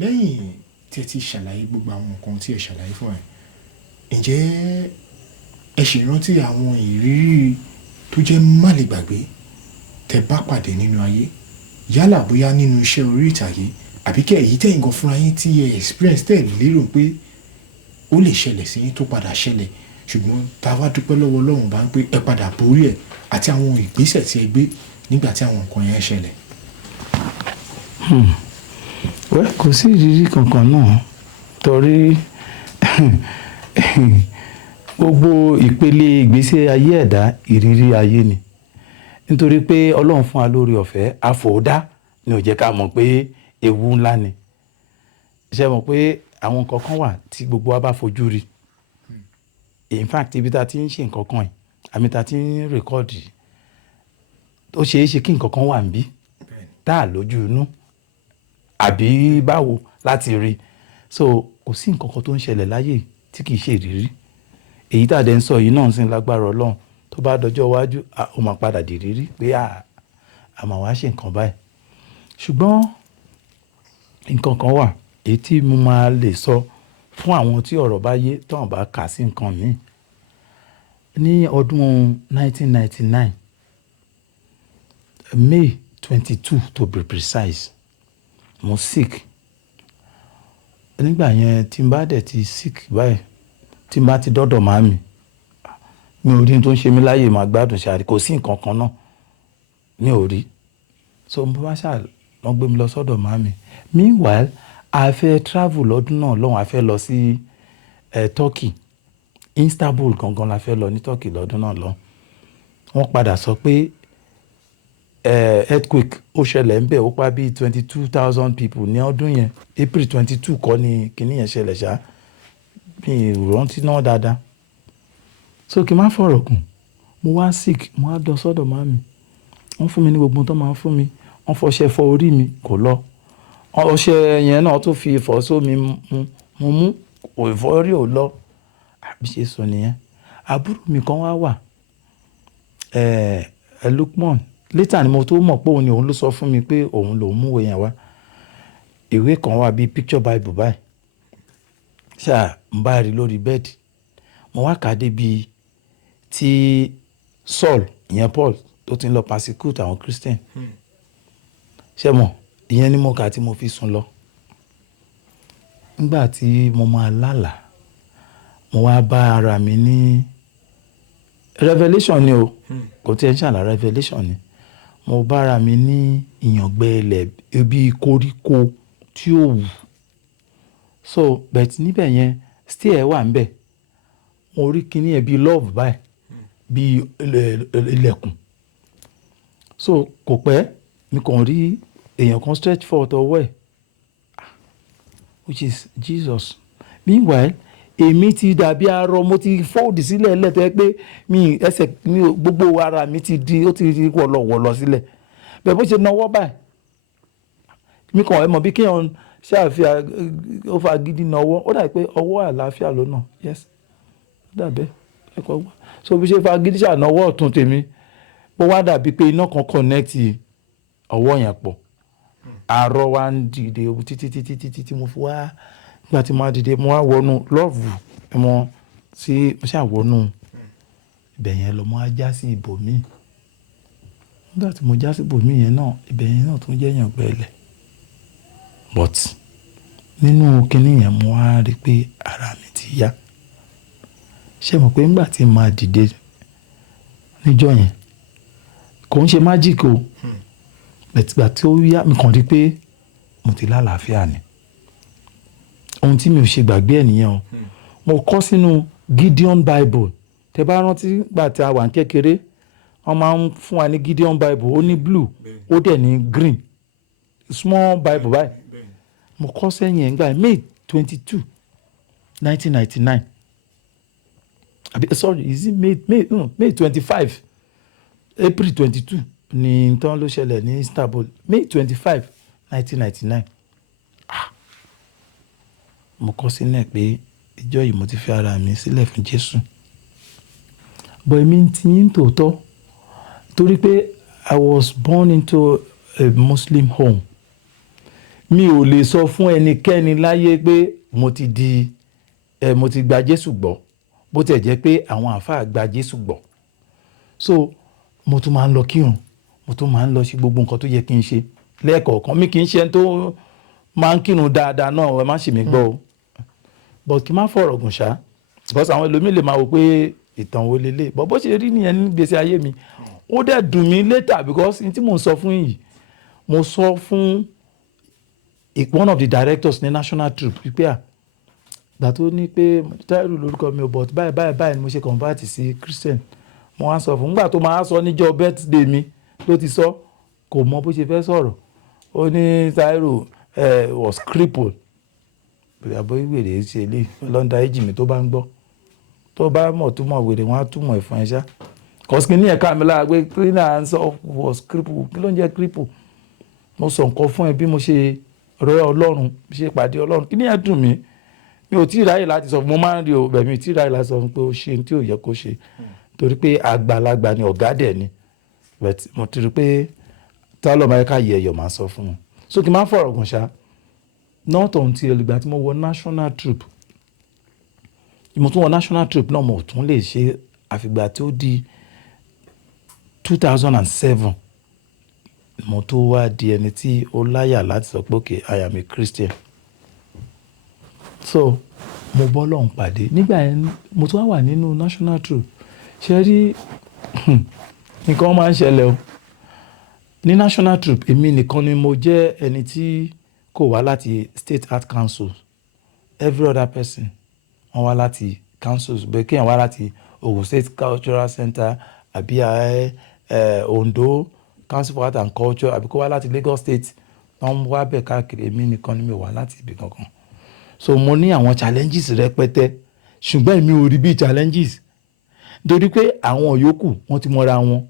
lẹ́yìn tí ẹ ti ṣàlàyé gbogbo àwọn nǹkan tí ẹ ṣàlàyé fún ẹ ǹjẹ́ ẹ ṣì rántí àwọn ìrírí tó jẹ́ má lè gbàgbé tẹ́ bá pàdé nínú ayé yálà bóyá nínú iṣẹ́ orí ìtàgé àbí kẹ́ èyí tẹ̀yìn gan fúnra yín tí ẹ experience tẹ̀ lérò pé ó lè ṣẹlẹ̀ sí yín tó padà ṣẹlẹ̀ ṣùgbọ́n tá a wá dúpẹ́ lọ́wọ́ Ọlọ́run bá ń pé ẹ padà borí ẹ̀ àti àwọn ìgbésẹ̀ tí ẹ gbé nígbà tí àwọn nǹkan yẹn ṣẹlẹ̀. wẹ́ kò sí ìrírí kankan náà torí gbogbo ìpele ìgbésí ayé ẹ̀dá ìrírí ayé ni nítorí pé Ọlọ́run fún wa lórí ọ̀fẹ́ àfòdá ni ò jẹ́ ká mọ̀ pé ewu ńlá ni ṣe mọ̀ pé àwọn nǹkan kan wà tí gbogbo wa bá fojú rí in fact ibi tá a ti ń ṣe nǹkan kan yìí àmì tá a ti ń rẹ́kọ́ọ̀dì ó ṣeé ṣe kí nǹkan kan wà níbí tá a lójú inú àbí báwo láti rí so kò sí nǹkan kan tó ń ṣẹlẹ̀ láyé tí kì í ṣe ìrírí èyí tá a dẹ̀ ń sọ yìí náà ń sin lágbára Ọlọ́run tó bá dọjọ́ iwájú ó máa padà di ìrírí pé a máa wá ṣe nǹkan báyìí ṣùgbọ́n nǹkan kan wà èyí tí mo máa lè sọ fún àwọn tí ọ̀rọ̀ bá yé tó hàn bá kà sí nǹkan míì ní ọdún 1999 May 22 to be precise mo sick nígbà yẹn tí n bá dẹ̀ ti sick báyìí tí n bá ti dọ́dọ̀ màmí mi ò rí n tó ń ṣe mí láyè máa gbádùn ṣáà kò sí nǹkan kan náà mi ò rí so mo bá ṣáà wọ́n gbé mi lọ sọ́dọ̀ màmí meanwhile a fẹ́ travel lọ́dún náà lọ́hùn a fẹ́ lọ sí Turkey Istanbul gangan la fẹ́ lọ ní Turkey lọ́dún náà lọ́hùn wọ́n padà sọ pé earthquake ó ṣẹlẹ̀ ń bẹ̀ ó pa bíi 22,000 people ní ọdún yẹn April 22 kọ́ ni kinní yẹn ṣẹlẹ̀ ṣá mi rántí náà dáadáa so kí n má fọ̀rọ̀ kùn mo wá sick mo wá lọ sọ́dọ̀ màmí wọ́n fún mi ní gbogbo tó máa ń fún mi wọ́n fọṣẹ fọ orí mi kò lọ ọṣẹ yẹn náà tó fi fọ sómi mo mú ìfọ́rí ò lọ àbí ṣe sọ nìyẹn àbúrò mi kan wá wà Lukman later ni mo tó mọ̀ pé òun ni òun ló sọ fún mi pé òun lòún múwèé yẹn wá ìwé kan wà bíi picture bible báyìí ṣáà ń bá rí lórí bẹ́ẹ̀dì mo wá kà á débi tí Saul ìyẹn Paul tó ti ń lọ persecute àwọn Christian ṣé mọ̀ ìyẹn ni mo kà tí mo fi sùn lọ nígbà tí mo máa lálàá mo wá bá ara mi ní revelation ni o kò tí ẹ ń ṣàlà revelation ni mo bá ara mi ní ìyàngbẹ ilẹ̀ ibi koríko tí ó wù so but níbẹ̀ yẹn still wà ń bẹ̀ mo rí kíní ẹ̀ bíi love báyìí bíi ilẹ̀kùn so kò pẹ́ mi kàn rí èèyàn kan stretch forward ọwọ́ ẹ̀ which is Jesus meanwhile èmi ti dàbí arọ mo ti fold sílẹ̀ lẹ́tọ̀ọ́ pé mi ẹsẹ̀ mi gbogbo ara mi ti di ó ti di wọ̀lọ̀wọ̀lọ̀ sílẹ̀ bẹ́ẹ̀ bó ṣe náwó báyìí mi kàn ẹ mọ̀ bí kéèyàn ṣàfihàn ó fa gidi náwó ó dàbí pé ọwọ́ àlàáfíà ló nà yes ó dàbẹ́ ẹ̀kọ́ wá so bí ṣe fa gidi ṣànáwó ọ̀tún tèmi ó wá dàbí pé iná kan connect ọwọ́ yẹn pọ̀ àárọ̀ wa ń dìde títí mo fi wá nígbà tí mo wá dìde mo wá wọnú lọ́ọ̀vù mo sí mo ṣàwọnú ibẹ̀ yẹn lọ mo wá já sí ibòmíì nígbà tí mo já sí ibòmíì yẹn náà ibẹ̀ yẹn náà tún jẹ́ yàn gbẹ́lẹ̀ but nínú kinní yẹn mo wá rí pé ara mi ti yá ṣé mo pé nígbà tí màá dìde níjọ́ yẹn kò ń ṣe májíìkì o bẹ̀tìgbà tí ó yá mi kàn rí pé mo ti lálàáfíà ni ohun tí mi ò ṣe gbàgbé ẹ̀ nìyẹn o mo kọ́ sínú Gideon Bible tẹ bá rántí gbà tí a wà ní kékeré wọ́n máa ń fún wa ní Gideon Bible ó ní blue ó dẹ̀ ní green small Bible báyìí mo kọ́ sẹ́yìn ẹ̀ nígbà May 22 1999 sorry is it May 25 April 22 ní tán ló ṣẹlẹ̀ ní Istanbul May 25 1999 mo kọ sílẹ̀ pé ìjọ yìí mo ti fi ara mi sílẹ̀ fún Jésù but èmi ti yín tòótọ́ torí pé I was born into a Muslim home mi ò lè sọ fún ẹnikẹ́ni láyé pé mo ti gba Jésù gbọ́ bó tẹ̀ jẹ́ pé àwọn àáfàá gba Jésù gbọ́ so mo tún máa ń lọ kírun mo tún máa ń lọ sí gbogbo nǹkan tó yẹ kí n ṣe lẹ́ẹ̀kọ̀ọ̀kan mi kì í ṣe ẹni tó máa ń kírun dáadáa náà ẹ má ṣe mí gbọ́ o but kí n má fọ̀rọ̀ gùn ṣá because àwọn ẹlòmíì lè máa wò pé ìtàn wo lélẹ̀ but bó ṣe rí nìyẹn ní gbèsè ayé mi ó dẹ̀ dùn mí later because n tí mò ń sọ fún yìí mo sọ fún one of the directors ní national troop pípẹ́ à gbà tó ní pé Táírù lórúkọ mi ò but báyìí ni mo ṣe convert sí Christian mo wá sọ fún nígbà tó máa sọ níjọ́ birthday mi ló ti sọ kò mọ bó ṣe fẹ́ sọ̀rọ̀ ó ní Táírù was crippled àbọ̀ ìwèrè ṣe lè lọ́ndà èjì mi tó bá ń gbọ́ tó bá mọ̀ tó mọ̀ wèrè wọn á túmọ̀ ẹ̀fọn ẹ̀ṣá kọ́sìkì ní ẹ̀ka mi lára pé cleaner was crippled kí ló ń jẹ́ crippled mo sọ nǹkan fún ẹ bí mo ṣe rẹ Ọlọ́run bí ṣe pàdé Ọlọ́run kí ni ẹ dùn mí mi ò tí ì ráyè láti sọ mo máa ń rí o bẹ̀ mi tí ì ráyè láti sọ fún pé ó ṣe tí ò yẹ kó ṣe torí pé àgbàlagbà ni ọ̀gá dẹ̀ ni but mo ti rí pé tálọ̀ máa ká yẹ ẹ̀yọ̀ máa sọ fún wọn so kí n má fọ̀rọ̀ gùn ṣá not until ìgbà tí mo wọ national troop mo tún wọ national troop náà mo tún lè ṣe àfìgbà tí ó di 2007 mo tó wá di ẹni tí ó láyà láti sọ pé okay I am a Christian so mo bọ́ lọ́hùn pàdé nígbà yẹn mo tún wà nínú national troop ṣe rí nǹkan máa ń ṣẹlẹ̀ o ní national troop èmi nìkan ni mo jẹ́ ẹni tí kò wá láti state art council every other person wọ́n wá láti councils bẹ́ẹ̀ kéèyàn wá láti Ogun State Cultural Center àbí Ondo Council for Art and Culture àbí kó wá láti Lagos State wọ́n wá bẹ̀ káàkiri èmi nìkan ni mi wá láti ibì kankan so mo ní àwọn challenges rẹpẹtẹ ṣùgbọ́n èmi ò rí bí challenges nítorí pé àwọn yòókù wọ́n ti mọ́ra wọn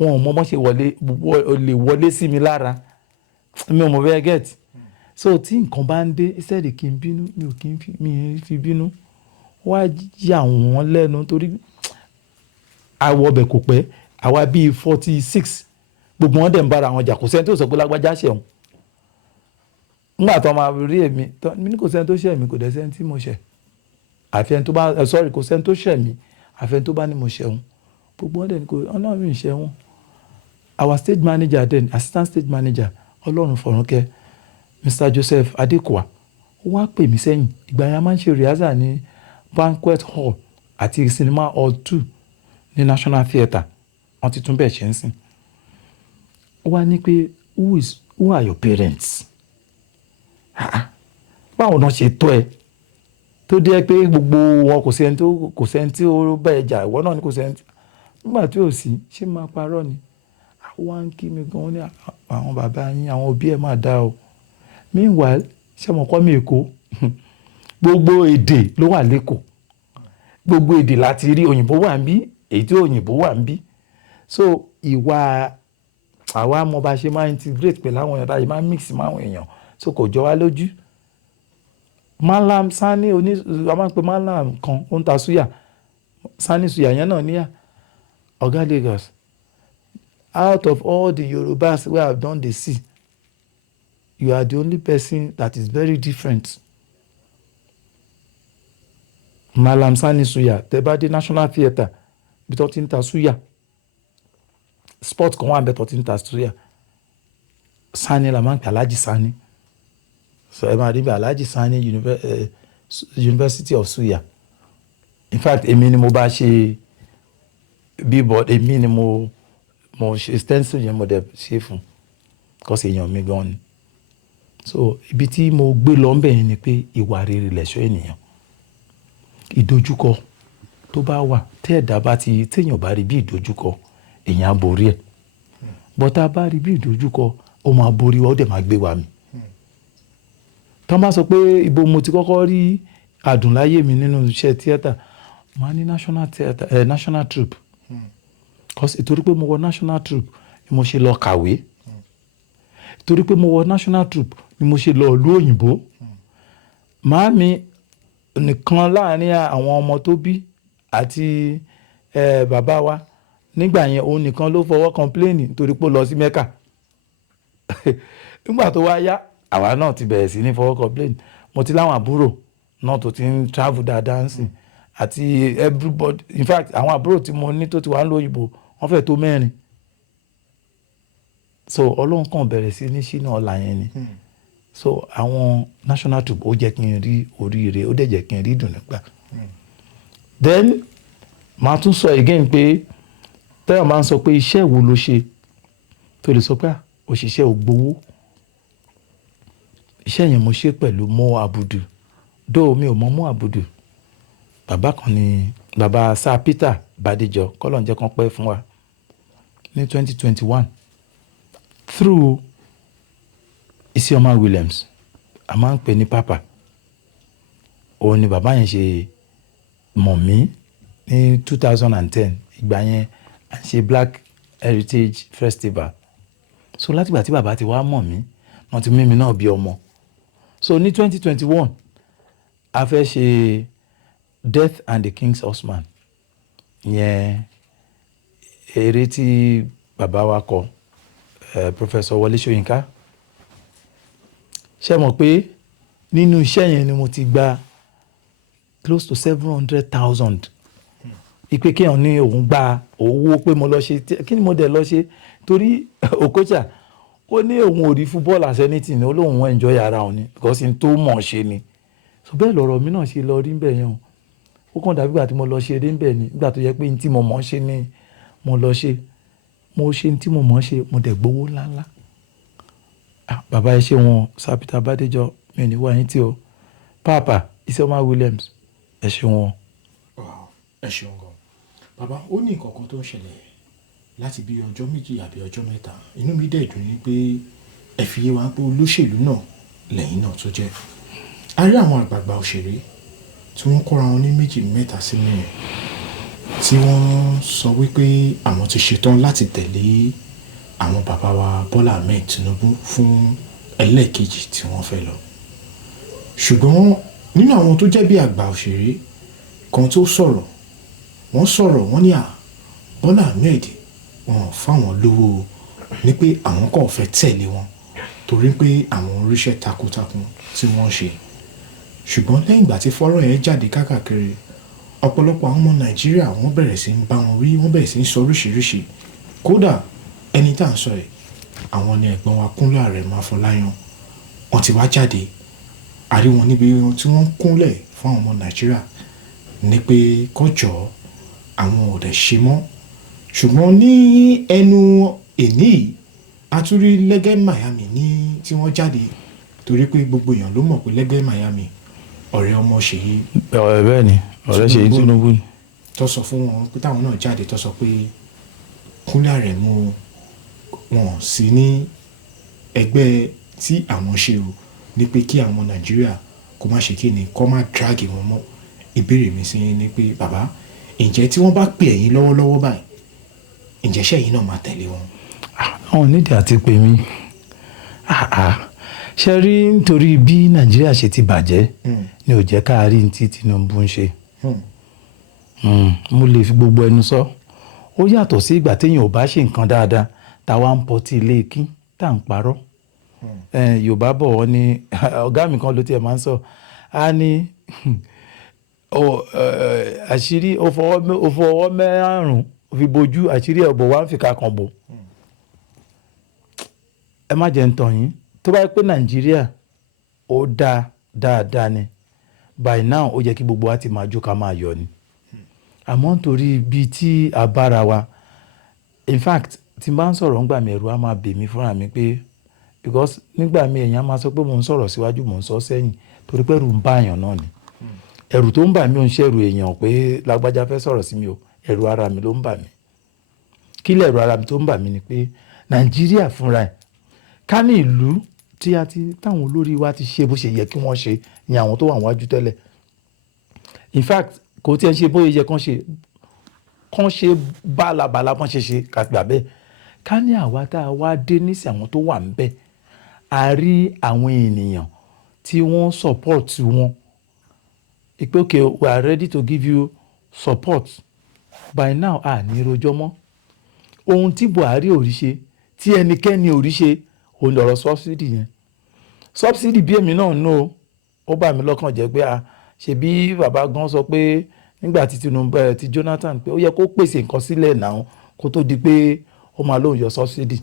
ò mọ bó ṣe lè wọlé sí mi lára mi ò mọ bẹ́ẹ̀ get so tí nǹkan bá ń dé instead kí n bínú mi ò kí n fi bínú wá yà wọ́n lẹ́nu torí àwọ̀ ọbẹ̀ kò pẹ́ àwa bíi 46 gbogbo wọn dẹ̀ ń bára wọn jà kò sẹ́ni tó sọ pé lágbájá ṣẹ̀wọ̀n nígbà tó máa rí èmi mi ní kò sẹ́ni tó ṣẹ̀ mí kò dẹ̀ sẹ́ni tí mo ṣẹ̀ àfi ẹni tó bá kò sẹ́ni tó ṣẹ̀ mí àfi ẹni tó bá ní mo ṣẹ̀wọ̀n gbogbo wọn dẹ̀ ní kò ọlọ́run ìṣẹ̀wọ̀n our stage manager then assistant stage manager ọlọ́run fọ̀rúnkẹ́ Mr. Joseph Adekwa ó wá pè mí sẹ́yìn ìgbà yẹn a máa ń ṣe rehearsal ní banquet hall àti cinema hall 2 ní National Theatre wọ́n ti tún bẹ̀ ṣe ń sìn ó wá ní pé who are your parents báwo náà ṣe tọ́ ẹ tó dé pé gbogbo wọn kò sẹ́ni tí ó bá ẹ jà ìwọ náà ni kò sẹ́ni tí nígbà tí ò sí ṣé máa parọ́ ni wọ́n á ń kí mi gan-an ní àwọn bàbá yín àwọn òbí ẹ̀ máa dá o meanwhile ṣé mo kọ́ mi Èkó gbogbo èdè ló wà lẹ́kọ̀ọ́ gbogbo èdè láti rí òyìnbó wà ń bí èyí tí òyìnbó wà ń bí so ìwà àwa mo bá ṣe máa integrate pẹ̀lú àwọn èèyàn báyìí máa mix mọ́ àwọn èèyàn so kò jọ wá lójú Malam Sani a máa ń pe Malam kan ó ń ta suya Sani suya yẹn náà níyà ọ̀gá Lagos out of all the Yorubas wey I don dey see you are the only person that is very different Malam Sani suya tẹ́ bá dé National Theatre bí tó ti ń ta suya sport kan wà bẹ́ẹ̀ tó ti ń ta suya Sani la máa ń pè Alhaji Sani so ẹ máa rí bí Alhaji Sani University of Suya in fact èmi ni mo bá ṣe billboard èmi ni mo ṣe stencil yẹn mo dẹ̀ ṣe fún kọ́sì èèyàn mi gan ni so ibi tí mo gbé lọ ń bẹ̀ yẹn ni pé ìwà rere lẹ̀ṣọ́ ènìyàn ìdojúkọ tó bá wà tí ẹ̀dá bá ti téèyàn bá rí bí ìdojúkọ èèyàn á borí ẹ̀ bọ́tá bá rí bí ìdojúkọ ó máa borí wa ó dẹ̀ máa gbé wa mì tọ́ bá sọ pé ibo mo ti kọ́kọ́ rí àdùnláyé mi nínú iṣẹ́ tíátà máa ní national troupe torí pé mo wọ national troupe ni mo ṣe lọ kàwé torí pé mo wọ national troupe ni mo ṣe lọ ìlú òyìnbó màámi nìkan láàrin àwọn ọmọ tó bí àti bàbá wa nígbà yẹn òun nìkan ló fọwọ́ kọ́ńpléènì torí pé ó lọ sí Mẹ́kà nígbà tó wá yá àwa náà ti bẹ̀rẹ̀ sí ní fọwọ́ complain mo ti láwọn àbúrò náà tó ti ń travel dáadáa ń sìn àti everybody in fact àwọn àbúrò tí mo ní tó ti wà ń lo òyìnbó wọ́n fẹ́ tó 4 so ọlọ́run kàn bẹ̀rẹ̀ sí ní ṣínà ọ̀la yẹn ni so àwọn national troop ó jẹ́ kí n rí oríire ó dẹ̀ jẹ́ kí n rí ìdùnnú gbà then màá tún sọ again pé tẹ́lẹ̀ máa ń sọ pé iṣẹ́ wo ló ṣe tó lè sọ pé òṣìṣẹ́ ò gbowó iṣẹ́ yẹn mo ṣe pẹ̀lú Mo Abudu dóò mi ò mọ Mo Abudu bàbá kan ni bàbá Sir Peter Badéjọ kọ́lọ̀ ń jẹ́ kán pẹ́ fún wa ní 2021 through Isioma Williams a máa ń pè ní papa òun ni bàbá yẹn ṣe mọ̀ mí ní 2010 ìgbà yẹn à ń ṣe Black Heritage Festival so látìgbà tí bàbá ti wá mọ̀ mí wọ́n ti mímí náà bí ọmọ so ní 2021 a fẹ́ ṣe Death and the King's Horseman yẹn eré tí bàbá wa kọ Professor Wọlé Ṣóyínká ṣe mọ̀ pé nínú iṣẹ́ yẹn ni mo ti gba close to 700,000 ipe kéèyàn ní òun gba owó pé mo lọ ṣe kí ni mo dẹ̀ lọ ṣe torí Okocha ó ní òun ò rí football as anything ó lóun enjoy ara òun ni because n tó mọ̀ ṣe ni so bẹ́ẹ̀ lọ̀rọ̀ mi náà ṣe lọ rí bẹ́ẹ̀ yẹn ó kàn dàbí ìgbà tí mo lọ ṣe eré bẹ́ẹ̀ ni nígbà tó yẹ pé n tí mo mọ̀ ṣe ni mo lọ ṣe mo ṣe n tí mo mọ̀ ṣe mo dẹ̀ gbowó ńláńlá bàbá ẹ ṣe wọn Sir Peter Badéjọ mi ò ní wá yín tí o Papa Isioma Williams ẹ ṣe wọn. ẹ ṣeun gan bàbá ó ní nǹkan kan tó ń ṣẹlẹ̀ láti bí ọjọ́ méjì àbí ọjọ́ mẹ́ta inú mi dẹ̀ dùn ní pé ẹ fi yé wa pé olóṣèlú náà lẹ́yìn náà tó jẹ́ a rí àwọn àgbààgbà òṣèré tí wọ́n kóra wọn ní méjì mẹ́ta sí mẹ́rin tí wọ́n sọ wípé àwọn ti ṣetán láti tẹ̀lé àwọn bàbá wa Bọ́lá Ahmed Tinubu fún ẹlẹ́ẹ̀kejì tí wọ́n fẹ́ lọ ṣùgbọ́n nínú àwọn tó jẹ́ bí àgbà òṣèré kan tó sọ̀rọ̀ wọ́n ní Bọ́lá Ahmed wọn fáwọn lówó ní pé àwọn kàn fẹ́ tẹ̀lé wọn torí pé àwọn oríṣẹ́ takuntakun tí wọ́n ṣe ṣùgbọ́n lẹ́yìn ìgbà tí fọ́rọ̀ yẹn jáde káàkiri ọ̀pọ̀lọpọ̀ àwọn ọmọ Nàìjíríà wọ́n bẹ̀rẹ̀ sí ń bá wọn wí wọ́n bẹ̀rẹ̀ sí ń sọ oríṣiríṣi kódà ẹni tá à ń sọ ẹ̀ àwọn ni ẹ̀gbọ́n wa Kúnlé Arẹ̀mú Afọláyan wọ́n ti wá jáde àrí wọn níbi tí wọ́n ń kúnlẹ̀ fún àwọn ọmọ Nàìjíríà ní pé kọjọ́ àwọn ò dẹ̀ ṣe mọ́ ṣùgbọ́n ní ẹnu èní àtúrí Lẹ́gẹ́ Miami ní tí wọ́n jáde torí pé gbogbo èèyàn ló mọ̀ pé Lẹ́gẹ́ Miami ọ̀rẹ́ ọmọ Ṣèyí bẹ́ẹ̀ ni ọ̀rẹ́ Ṣèyí Tinubu tó sọ fún wọn pé táwọn náà jáde tó sọ pé Kúnlé Arẹ̀mú wọn sí ní ẹgbẹ́ tí àwọn ṣe o ní pé kí àwọn Nàìjíríà kó má ṣe kí ni kó má drag wọn mọ́ ìbéèrè mi sí ni pé bàbá ǹjẹ́ tí wọ́n bá pè ẹ̀yin lọ́wọ́lọ́wọ́ báyìí ǹjẹ́ ṣẹ́yìn náà máa tẹ̀lé wọn. àwọn onídìí àti pè mí ṣe rí nítorí bí Nàìjíríà ṣe ti bàjẹ́ ni ò jẹ́ ká rí ní tí Tinubu ń ṣe mo lè fi gbogbo ẹnu sọ ó yàtọ̀ sí ìgbà téèyàn ò bá ṣe nǹkan dáadáa táwa ń pọtí ilé kín tá à ń parọ́ Yorùbá bọ̀ wọ́n ní ọ̀gá mi kan ló tiẹ̀ máa ń sọ á ní àṣírí ó fọwọ́ mẹ́rùn-ún fi bojú àṣírí ọ̀bọ̀ wa ń fi ká kan bò ẹ má jẹ́ ń tàn yín tó bá yẹ pé Nàìjíríà ó dáadáa ni by now ó yẹ kí gbogbo wa ti máa jó ká máa yọ̀ ni àmọ́ nítorí ibi tí a bára wa in fact tí n bá ń sọ̀rọ̀ ńgbà mi ẹ̀rù á máa bè mí fúnra mi pé because nígbà mi èèyàn máa sọ pé mò ń sọ̀rọ̀ síwájú mò ń sọ sẹ́yìn torí pé ẹ̀rù ń bá èèyàn náà ni ẹ̀rù tó ń bà mí ò ń ṣẹ̀rù èèyàn pé lágbájá fẹ́ sọ̀rọ̀ sí mi o ẹ̀rù ara mi ló ń bà mí kí lẹ̀ ẹ̀rù ara mi tó ń bà mí ni pé Nàìjíríà fúnra ẹ̀ ká ní ìlú tí táwọn olórí wa ti ṣe bó ṣe yẹ kí wọ́n ṣe ni àwọn tó wà wájú tẹ́lẹ̀ in fact kò tí ẹ ṣe bóyá yẹ kán ṣe bálabàla kán ṣe kàgbà bẹ́ẹ̀ ká ní àwa tá a wá dé nísì àwọn tó wà ń bẹ̀ a rí àwọn ènìyàn tí wọ́n support wọn ìpè okay we are ready to give you support by now a ní rojọ́ mọ́ ohun tí Buhari ò rí ṣe tí ẹnikẹ́ni ò rí ṣe òun lọ̀rọ̀ subsidy yẹn subsidy bí èmi náà nù ó bà mí lọ́kàn jẹ́ pé ṣe bí bàbá gan sọ pé nígbà tí Tinubu ti Jonathan pé ó yẹ kó pèsè nǹkan sílẹ̀ náà kó tó di pé ó máa lóun yọ subsidy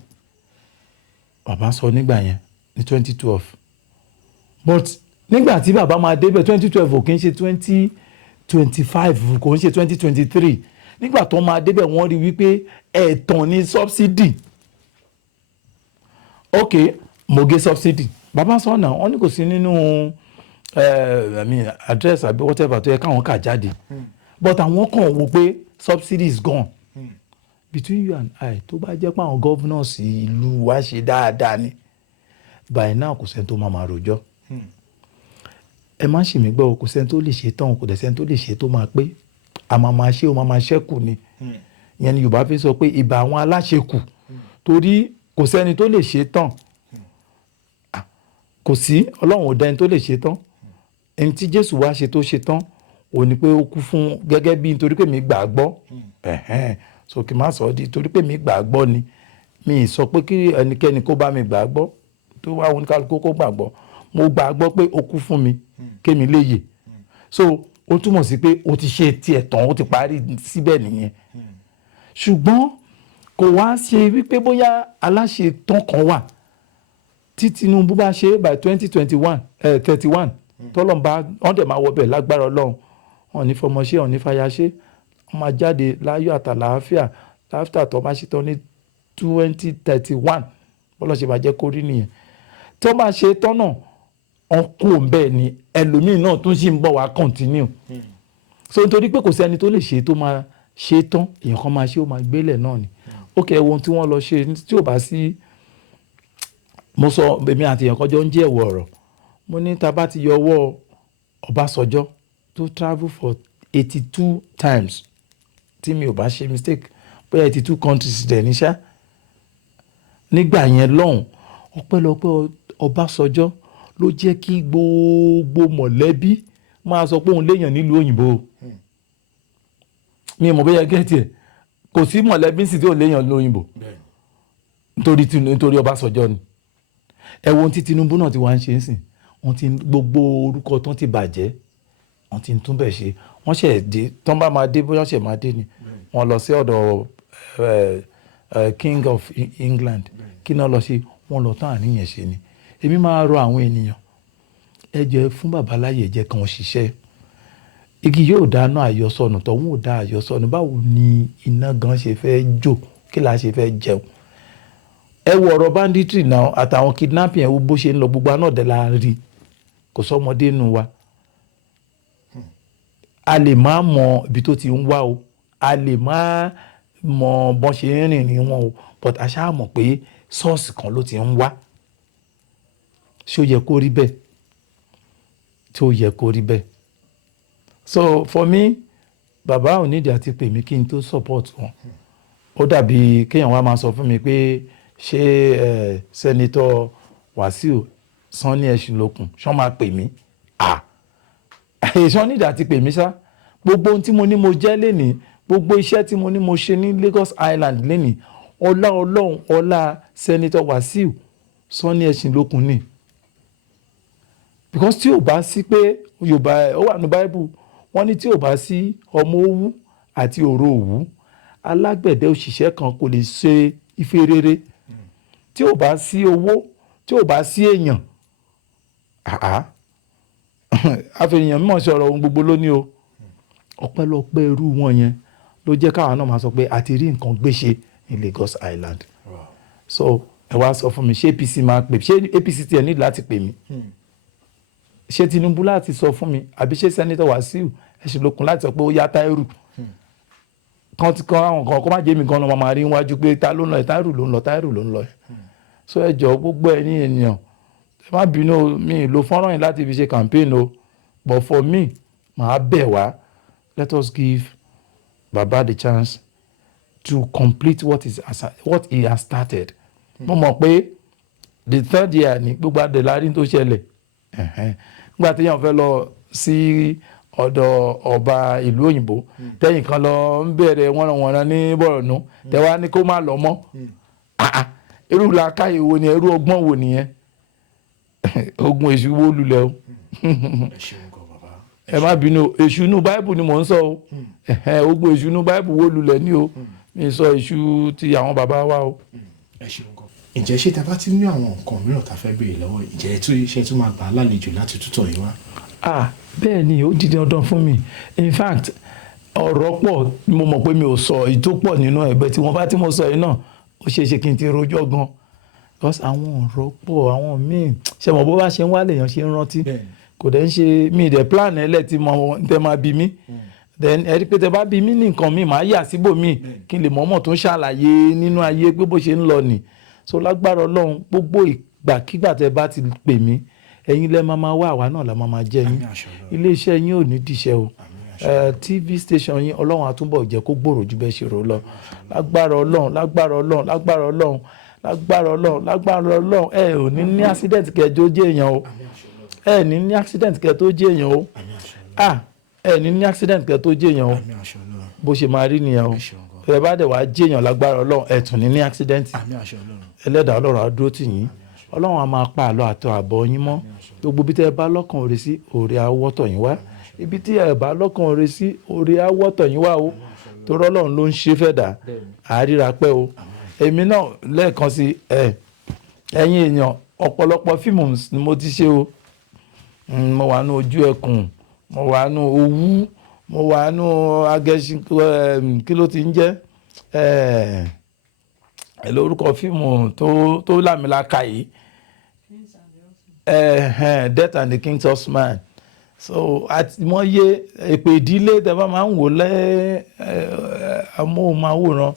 bàbá sọ nígbà yẹn ní 2012 but nígbà tí bàbá máa débẹ̀ 2012 kì í ṣe 2025 kò ń ṣe 2023 nígbà tó máa débẹ̀ wọ́n rí wípé ẹ̀tàn ní subsidy ok mo gé subsidy bàbá sọ náà wọ́n ní kò sí nínú address àbí whatever tó yẹ káwọn kà jáde but àwọn kan wò pé subsidy is gone between you and I tó bá jẹ́ pé àwọn governors ìlú wa ṣe dáadáa ni by now kò sẹ́ni tó máa rojọ́ ẹ má ṣì mí gbọ́ kò sẹ́ni tó lè ṣe tán kò dẹ̀ sẹ́ni tó lè ṣe tó máa pé a máa ṣe ó máa ṣẹ́kù ni ìyẹn ni Yorùbá fi sọ pé ìbà àwọn aláṣekù torí kò sẹ́ni tó lè ṣe tán kò sí Ọlọ́run ò dẹni tó lè ṣe tán ẹni tí Jésù wá ṣe tó ṣe tán ò ní pé ó kú fún gẹ́gẹ́ bí nítorí pé mi gbà á gbọ́ so kì í má sọ ọ́ di torí pé mi gbà á gbọ́ ni mi sọ pé kí ẹnikẹ́ni kó bá mi gbà á gbọ́ tó wá oníkálukú kó gbà gbọ́ mo gbà á gbọ́ pé ó kú fún mi kémi lè yè so ó túmọ̀ sí pé ó ti ṣe tiẹ̀ tán ó ti parí síbẹ̀ nìyẹn ṣùgbọ́n kò wá ṣe wípé bóyá aláṣẹ tán kan wà tí Tinubu bá ṣe by 2031 tọ́lọ́n bá wọ́n dẹ̀ máa wọbẹ̀ lágbára Ọlọ́run wọn ní fọmọṣẹ́ wọn ní fàyàṣẹ́ wọ́n máa jáde láyọ̀ àtàlàáfíà láfíà tó bá ṣe tán ní 2031 bọ́lá ṣe máa jẹ́ kó rí nìyẹn tí wọ́n bá ṣe tán náà wọ́n kú bẹ́ẹ̀ ni ẹlòmíì náà tún ṣì ń bọ̀ wá continue so nítorí pé kò sẹ́ni tó lè ṣe tó máa ṣe tán èèyàn kan máa ṣe ó máa gbélẹ̀ náà ni ó kẹ́ ohun tí wọ́n lọ ṣe tí ò bá sí mo sọ èmi àti èèyàn kan jọ ń jẹ́ ẹ̀wọ̀ ọ̀rọ̀ mo ní tá bá ti yọ ọwọ́ Ọbásanjọ́ tó travel for 82 times tí mi ò bá ṣe mistake bóyá 82 countries dẹ̀ ní ṣá nígbà yẹn lọ́hùn ọpẹ́lọpẹ́ Ọbásanjọ́ ló jẹ́ kí gbogbo mọ̀lẹ́bí máa sọ pé òun léèyàn nílùú òyìnbó mi mọ̀ bóyá gẹ́tì ẹ̀ kò sí mọ̀lẹ́bí sì tí ò léèyàn lóyìnbó nítorí Ọbásanjọ́ ni ẹ wo ohun tí Tinubu náà ti wá ń ṣe ń sìn wọ́n ti gbogbo orúkọ tán ti bàjẹ́ wọ́n ti ń túnbẹ̀ ṣe wọ́n ṣẹ̀ dé tán bá máa dé bóyá ṣẹ̀ máa dé ni wọ́n lọ sí ọ̀dọ̀ King of England kí náà lọ ṣe wọ́n lọ tán àníyàn ṣe ni èmi máa rọ àwọn ènìyàn ẹ jẹ́ fún bàbá láyè jẹ́ kàn ṣiṣẹ́ igi yóò dáná àyọsọnù tọ̀hún ò dá àyọsọnù báwo ni iná gan ṣe fẹ́ jó kí la ṣe fẹ́ jẹun ẹ wo ọ̀rọ̀ banditry náà àtàwọn kidnapping ẹ̀ wo bó ṣe ń lọ gbogbo àná ọ̀dẹ̀ la rí kò sọ́mọdé nù wa a lè má mọ ibi tó ti ń wá o a lè má mọ bọ́n ṣe ń rìn ní wọn o but a ṣáà mọ̀ pé ṣọ́ọ̀ṣì kan ló ti ń wá ṣé ó yẹ kó rí bẹ́ẹ̀ tí ó yẹ kó rí bẹ́ẹ̀ so for me bàbá ò nídìí àti pè mí kí n tó support wọn ó dàbí kéèyàn wá máa sọ fún mi pé ṣé sẹ́nitọ́ Wàsíù Sanni Ẹ̀sìnlókun ṣán máa pè mí ṣán nídìí àti pè mí ṣá gbogbo ohun tí mo ní mo jẹ́ lénìí gbogbo iṣẹ́ tí mo ní mo ṣe ní Lagos Island lénìí ọlá Ọlọ́run ọlá sẹ́nitọ́ Wàsíù Sanni Ẹ̀sìnlókun ni because tí ò bá sí pé Yorùbá ó wà ní Bible wọ́n ní tí ò bá sí ọmọ owú àti òró òwú alágbẹ̀dẹ òṣìṣẹ́ kan kò lè ṣe ife rere tí ò bá sí owó tí ò bá sí èèyàn àfẹ̀yàn mímọ̀ sọ̀rọ̀ ohun gbogbo lónìí o ọpẹ́lọpẹ́ irú wọn yẹn ló jẹ́ káwọn náà máa sọ pé a ti rí nǹkan gbéṣe ní Lagos Island so ẹ wá sọ fún mi ṣé APC máa pè ṣé APC tiẹ̀ nílò láti pè mí ṣé Tinubu láti sọ fún mi àbí ṣé sẹ́nitọ́ Wàsíù Ẹ̀sìnlókun láti sọ pé ó yá Táírù kan ti kan àwọn kan kó má jẹ́ mi gan náà máa rí wájú pé ta ló ń lọ Táírù ló ń lọ Táírù ló ń lọ so ẹ jọ gbogbo ẹ ní ènìyàn ẹ má bínú mi lo fọ́nrán yìí láti fi ṣe campaign o but for me màá bẹ̀ wá let us give Baba the chance to complete what he has started mo mọ̀ pé the third year ni gbogbo adèlárí tó ṣẹlẹ̀ nígbà téèyàn fẹ́ lọ sí ọ̀dọ̀ ọba ìlú òyìnbó tẹ́yìn kan lọ ń bẹ̀rẹ̀ wọ́nranwọ̀nran ní Bọ̀rọ̀nù tẹ́wá ní kó má lọ mọ́ irú làákàyè wo ni irú ọgbọ́n wo nìyẹn ogun èṣù wó lulẹ̀ o ẹ má bínú èṣù inú báìbù ni mò ń sọ o ogun èṣù inú báìbù wó lulẹ̀ ní o mi sọ èṣù ti àwọn bàbá wa o. ǹjẹ́ ṣé tá bá ti ní àwọn nǹkan mìíràn tá fẹ́ béèrè lọ́wọ́ ǹjẹ́ iṣẹ́ tún máa gbà á lálejò láti tútọ̀ yín wá. Bẹ́ẹ̀ ni ó di dandan fún mi. In fact ọ̀rọ̀ pọ̀ mo mọ̀ pé mi ò sọ èyí tó pọ̀ nínú ẹ̀bẹ̀ tí wọ́n bá tí mo sọ yìí náà ó ṣeé ṣe kí n ti rojọ́ gan because àwọn ọ̀rọ̀ pọ̀ àwọn míì ṣe mọ̀ bó bá ṣe ń wá lèèyàn ṣe ń rántí kò dẹ̀ ń ṣe mi dẹ̀ plan ẹlẹ́ tí mo tẹ́ máa bí mi then ẹ rí pé tẹ́ bá bí mi ní nǹkan mi màá yà síbò mi kí n lè mọ̀ọ́mọ̀ tó ń ṣàlàyé nínú ayé pé bó ṣe ń lọ nì so lágbára Ọlọ́run gbogbo ìgbàkígbà tẹ́ bá ti pè mí ẹ̀yin lẹ́ máa wá àwa náà la máa jẹ́ yín iléeṣẹ́ yín ò ní dìṣẹ́ o TV station yín Ọlọ́run àtúbọ̀ jẹ́ kó gbòòrò ju bẹ́ẹ̀ ṣe rò lọ lágbára Ọlọ́run lágbára Ọlọ́run lágbára Ọlọ́run lágbára Ọlọ́run lágbára Ọlọ́run ẹ ò ní ní accident kẹjọ jẹ́ èèyàn o ẹ ní ní accident kẹ tó jẹ́ èèyàn o ẹ ní ní accident kẹ tó jẹ́ èèyàn o bó ṣe máa rí nìyẹn o ẹ bá dẹ̀ wá jẹ́ èèyàn lágbára Ọlọ́run ẹ tún ní ní accident ẹlẹ́dàá Ọlọ́run á dúró tì yín Ọlọ́run á máa pa àlọ́ àtọ̀ àbọ̀ yín mọ́ gbogbo bí tẹ́ ẹ bá lọ́kàn òre sí òre àwọ̀tọ̀ yín wá ibi tí ẹ bá lọ́kàn òre sí òre àwọ̀tọ̀ yín wá o torí Ọlọ́run ló ń ṣe fẹ́ dà àríra pẹ́ o èmi náà lẹ́ẹ̀kan sí ẹ̀yin èèyàn ọ̀pọ̀lọpọ̀ fíìmù ni mo ti ṣe o mo wà ní Ojú Ẹkùn mo wà ní Owú mo wà ní Agẹṣin kí ló ti ń jẹ́ lórúkọ fíìmù tó lámìlaka yìí Death and the King's Horseman so wọ́n yé èpè ìdílé tẹ́ bá máa ń wò amóhùnmáwòrán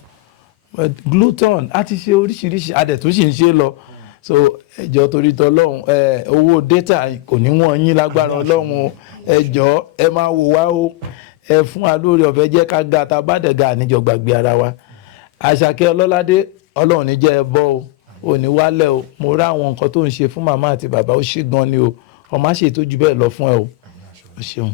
Gluton a ti ṣe oríṣiríṣi adẹ̀ tó sì ń ṣe lọ so ẹjọ́ torí tọlọ́run owó data kò ní wọ́n yín lágbára Ọlọ́run ẹjọ́ ẹ máa wò wá o ẹ fún wa lórí ọ̀fẹ́ jẹ́ ká ga ta bá dẹ̀ ga àníjọ gbàgbé ara wa Àṣàkẹ́ Ọlọ́ládé Ọlọ́run ní jẹ́ ẹ bọ́ o ò ní wálẹ̀ o mo rí àwọn nǹkan tó ń ṣe fún màmá àti bàbá ó ṣe gan ni o ọmọ àṣẹ tó jù bẹ́ẹ̀ lọ fún ẹ o ṣeun.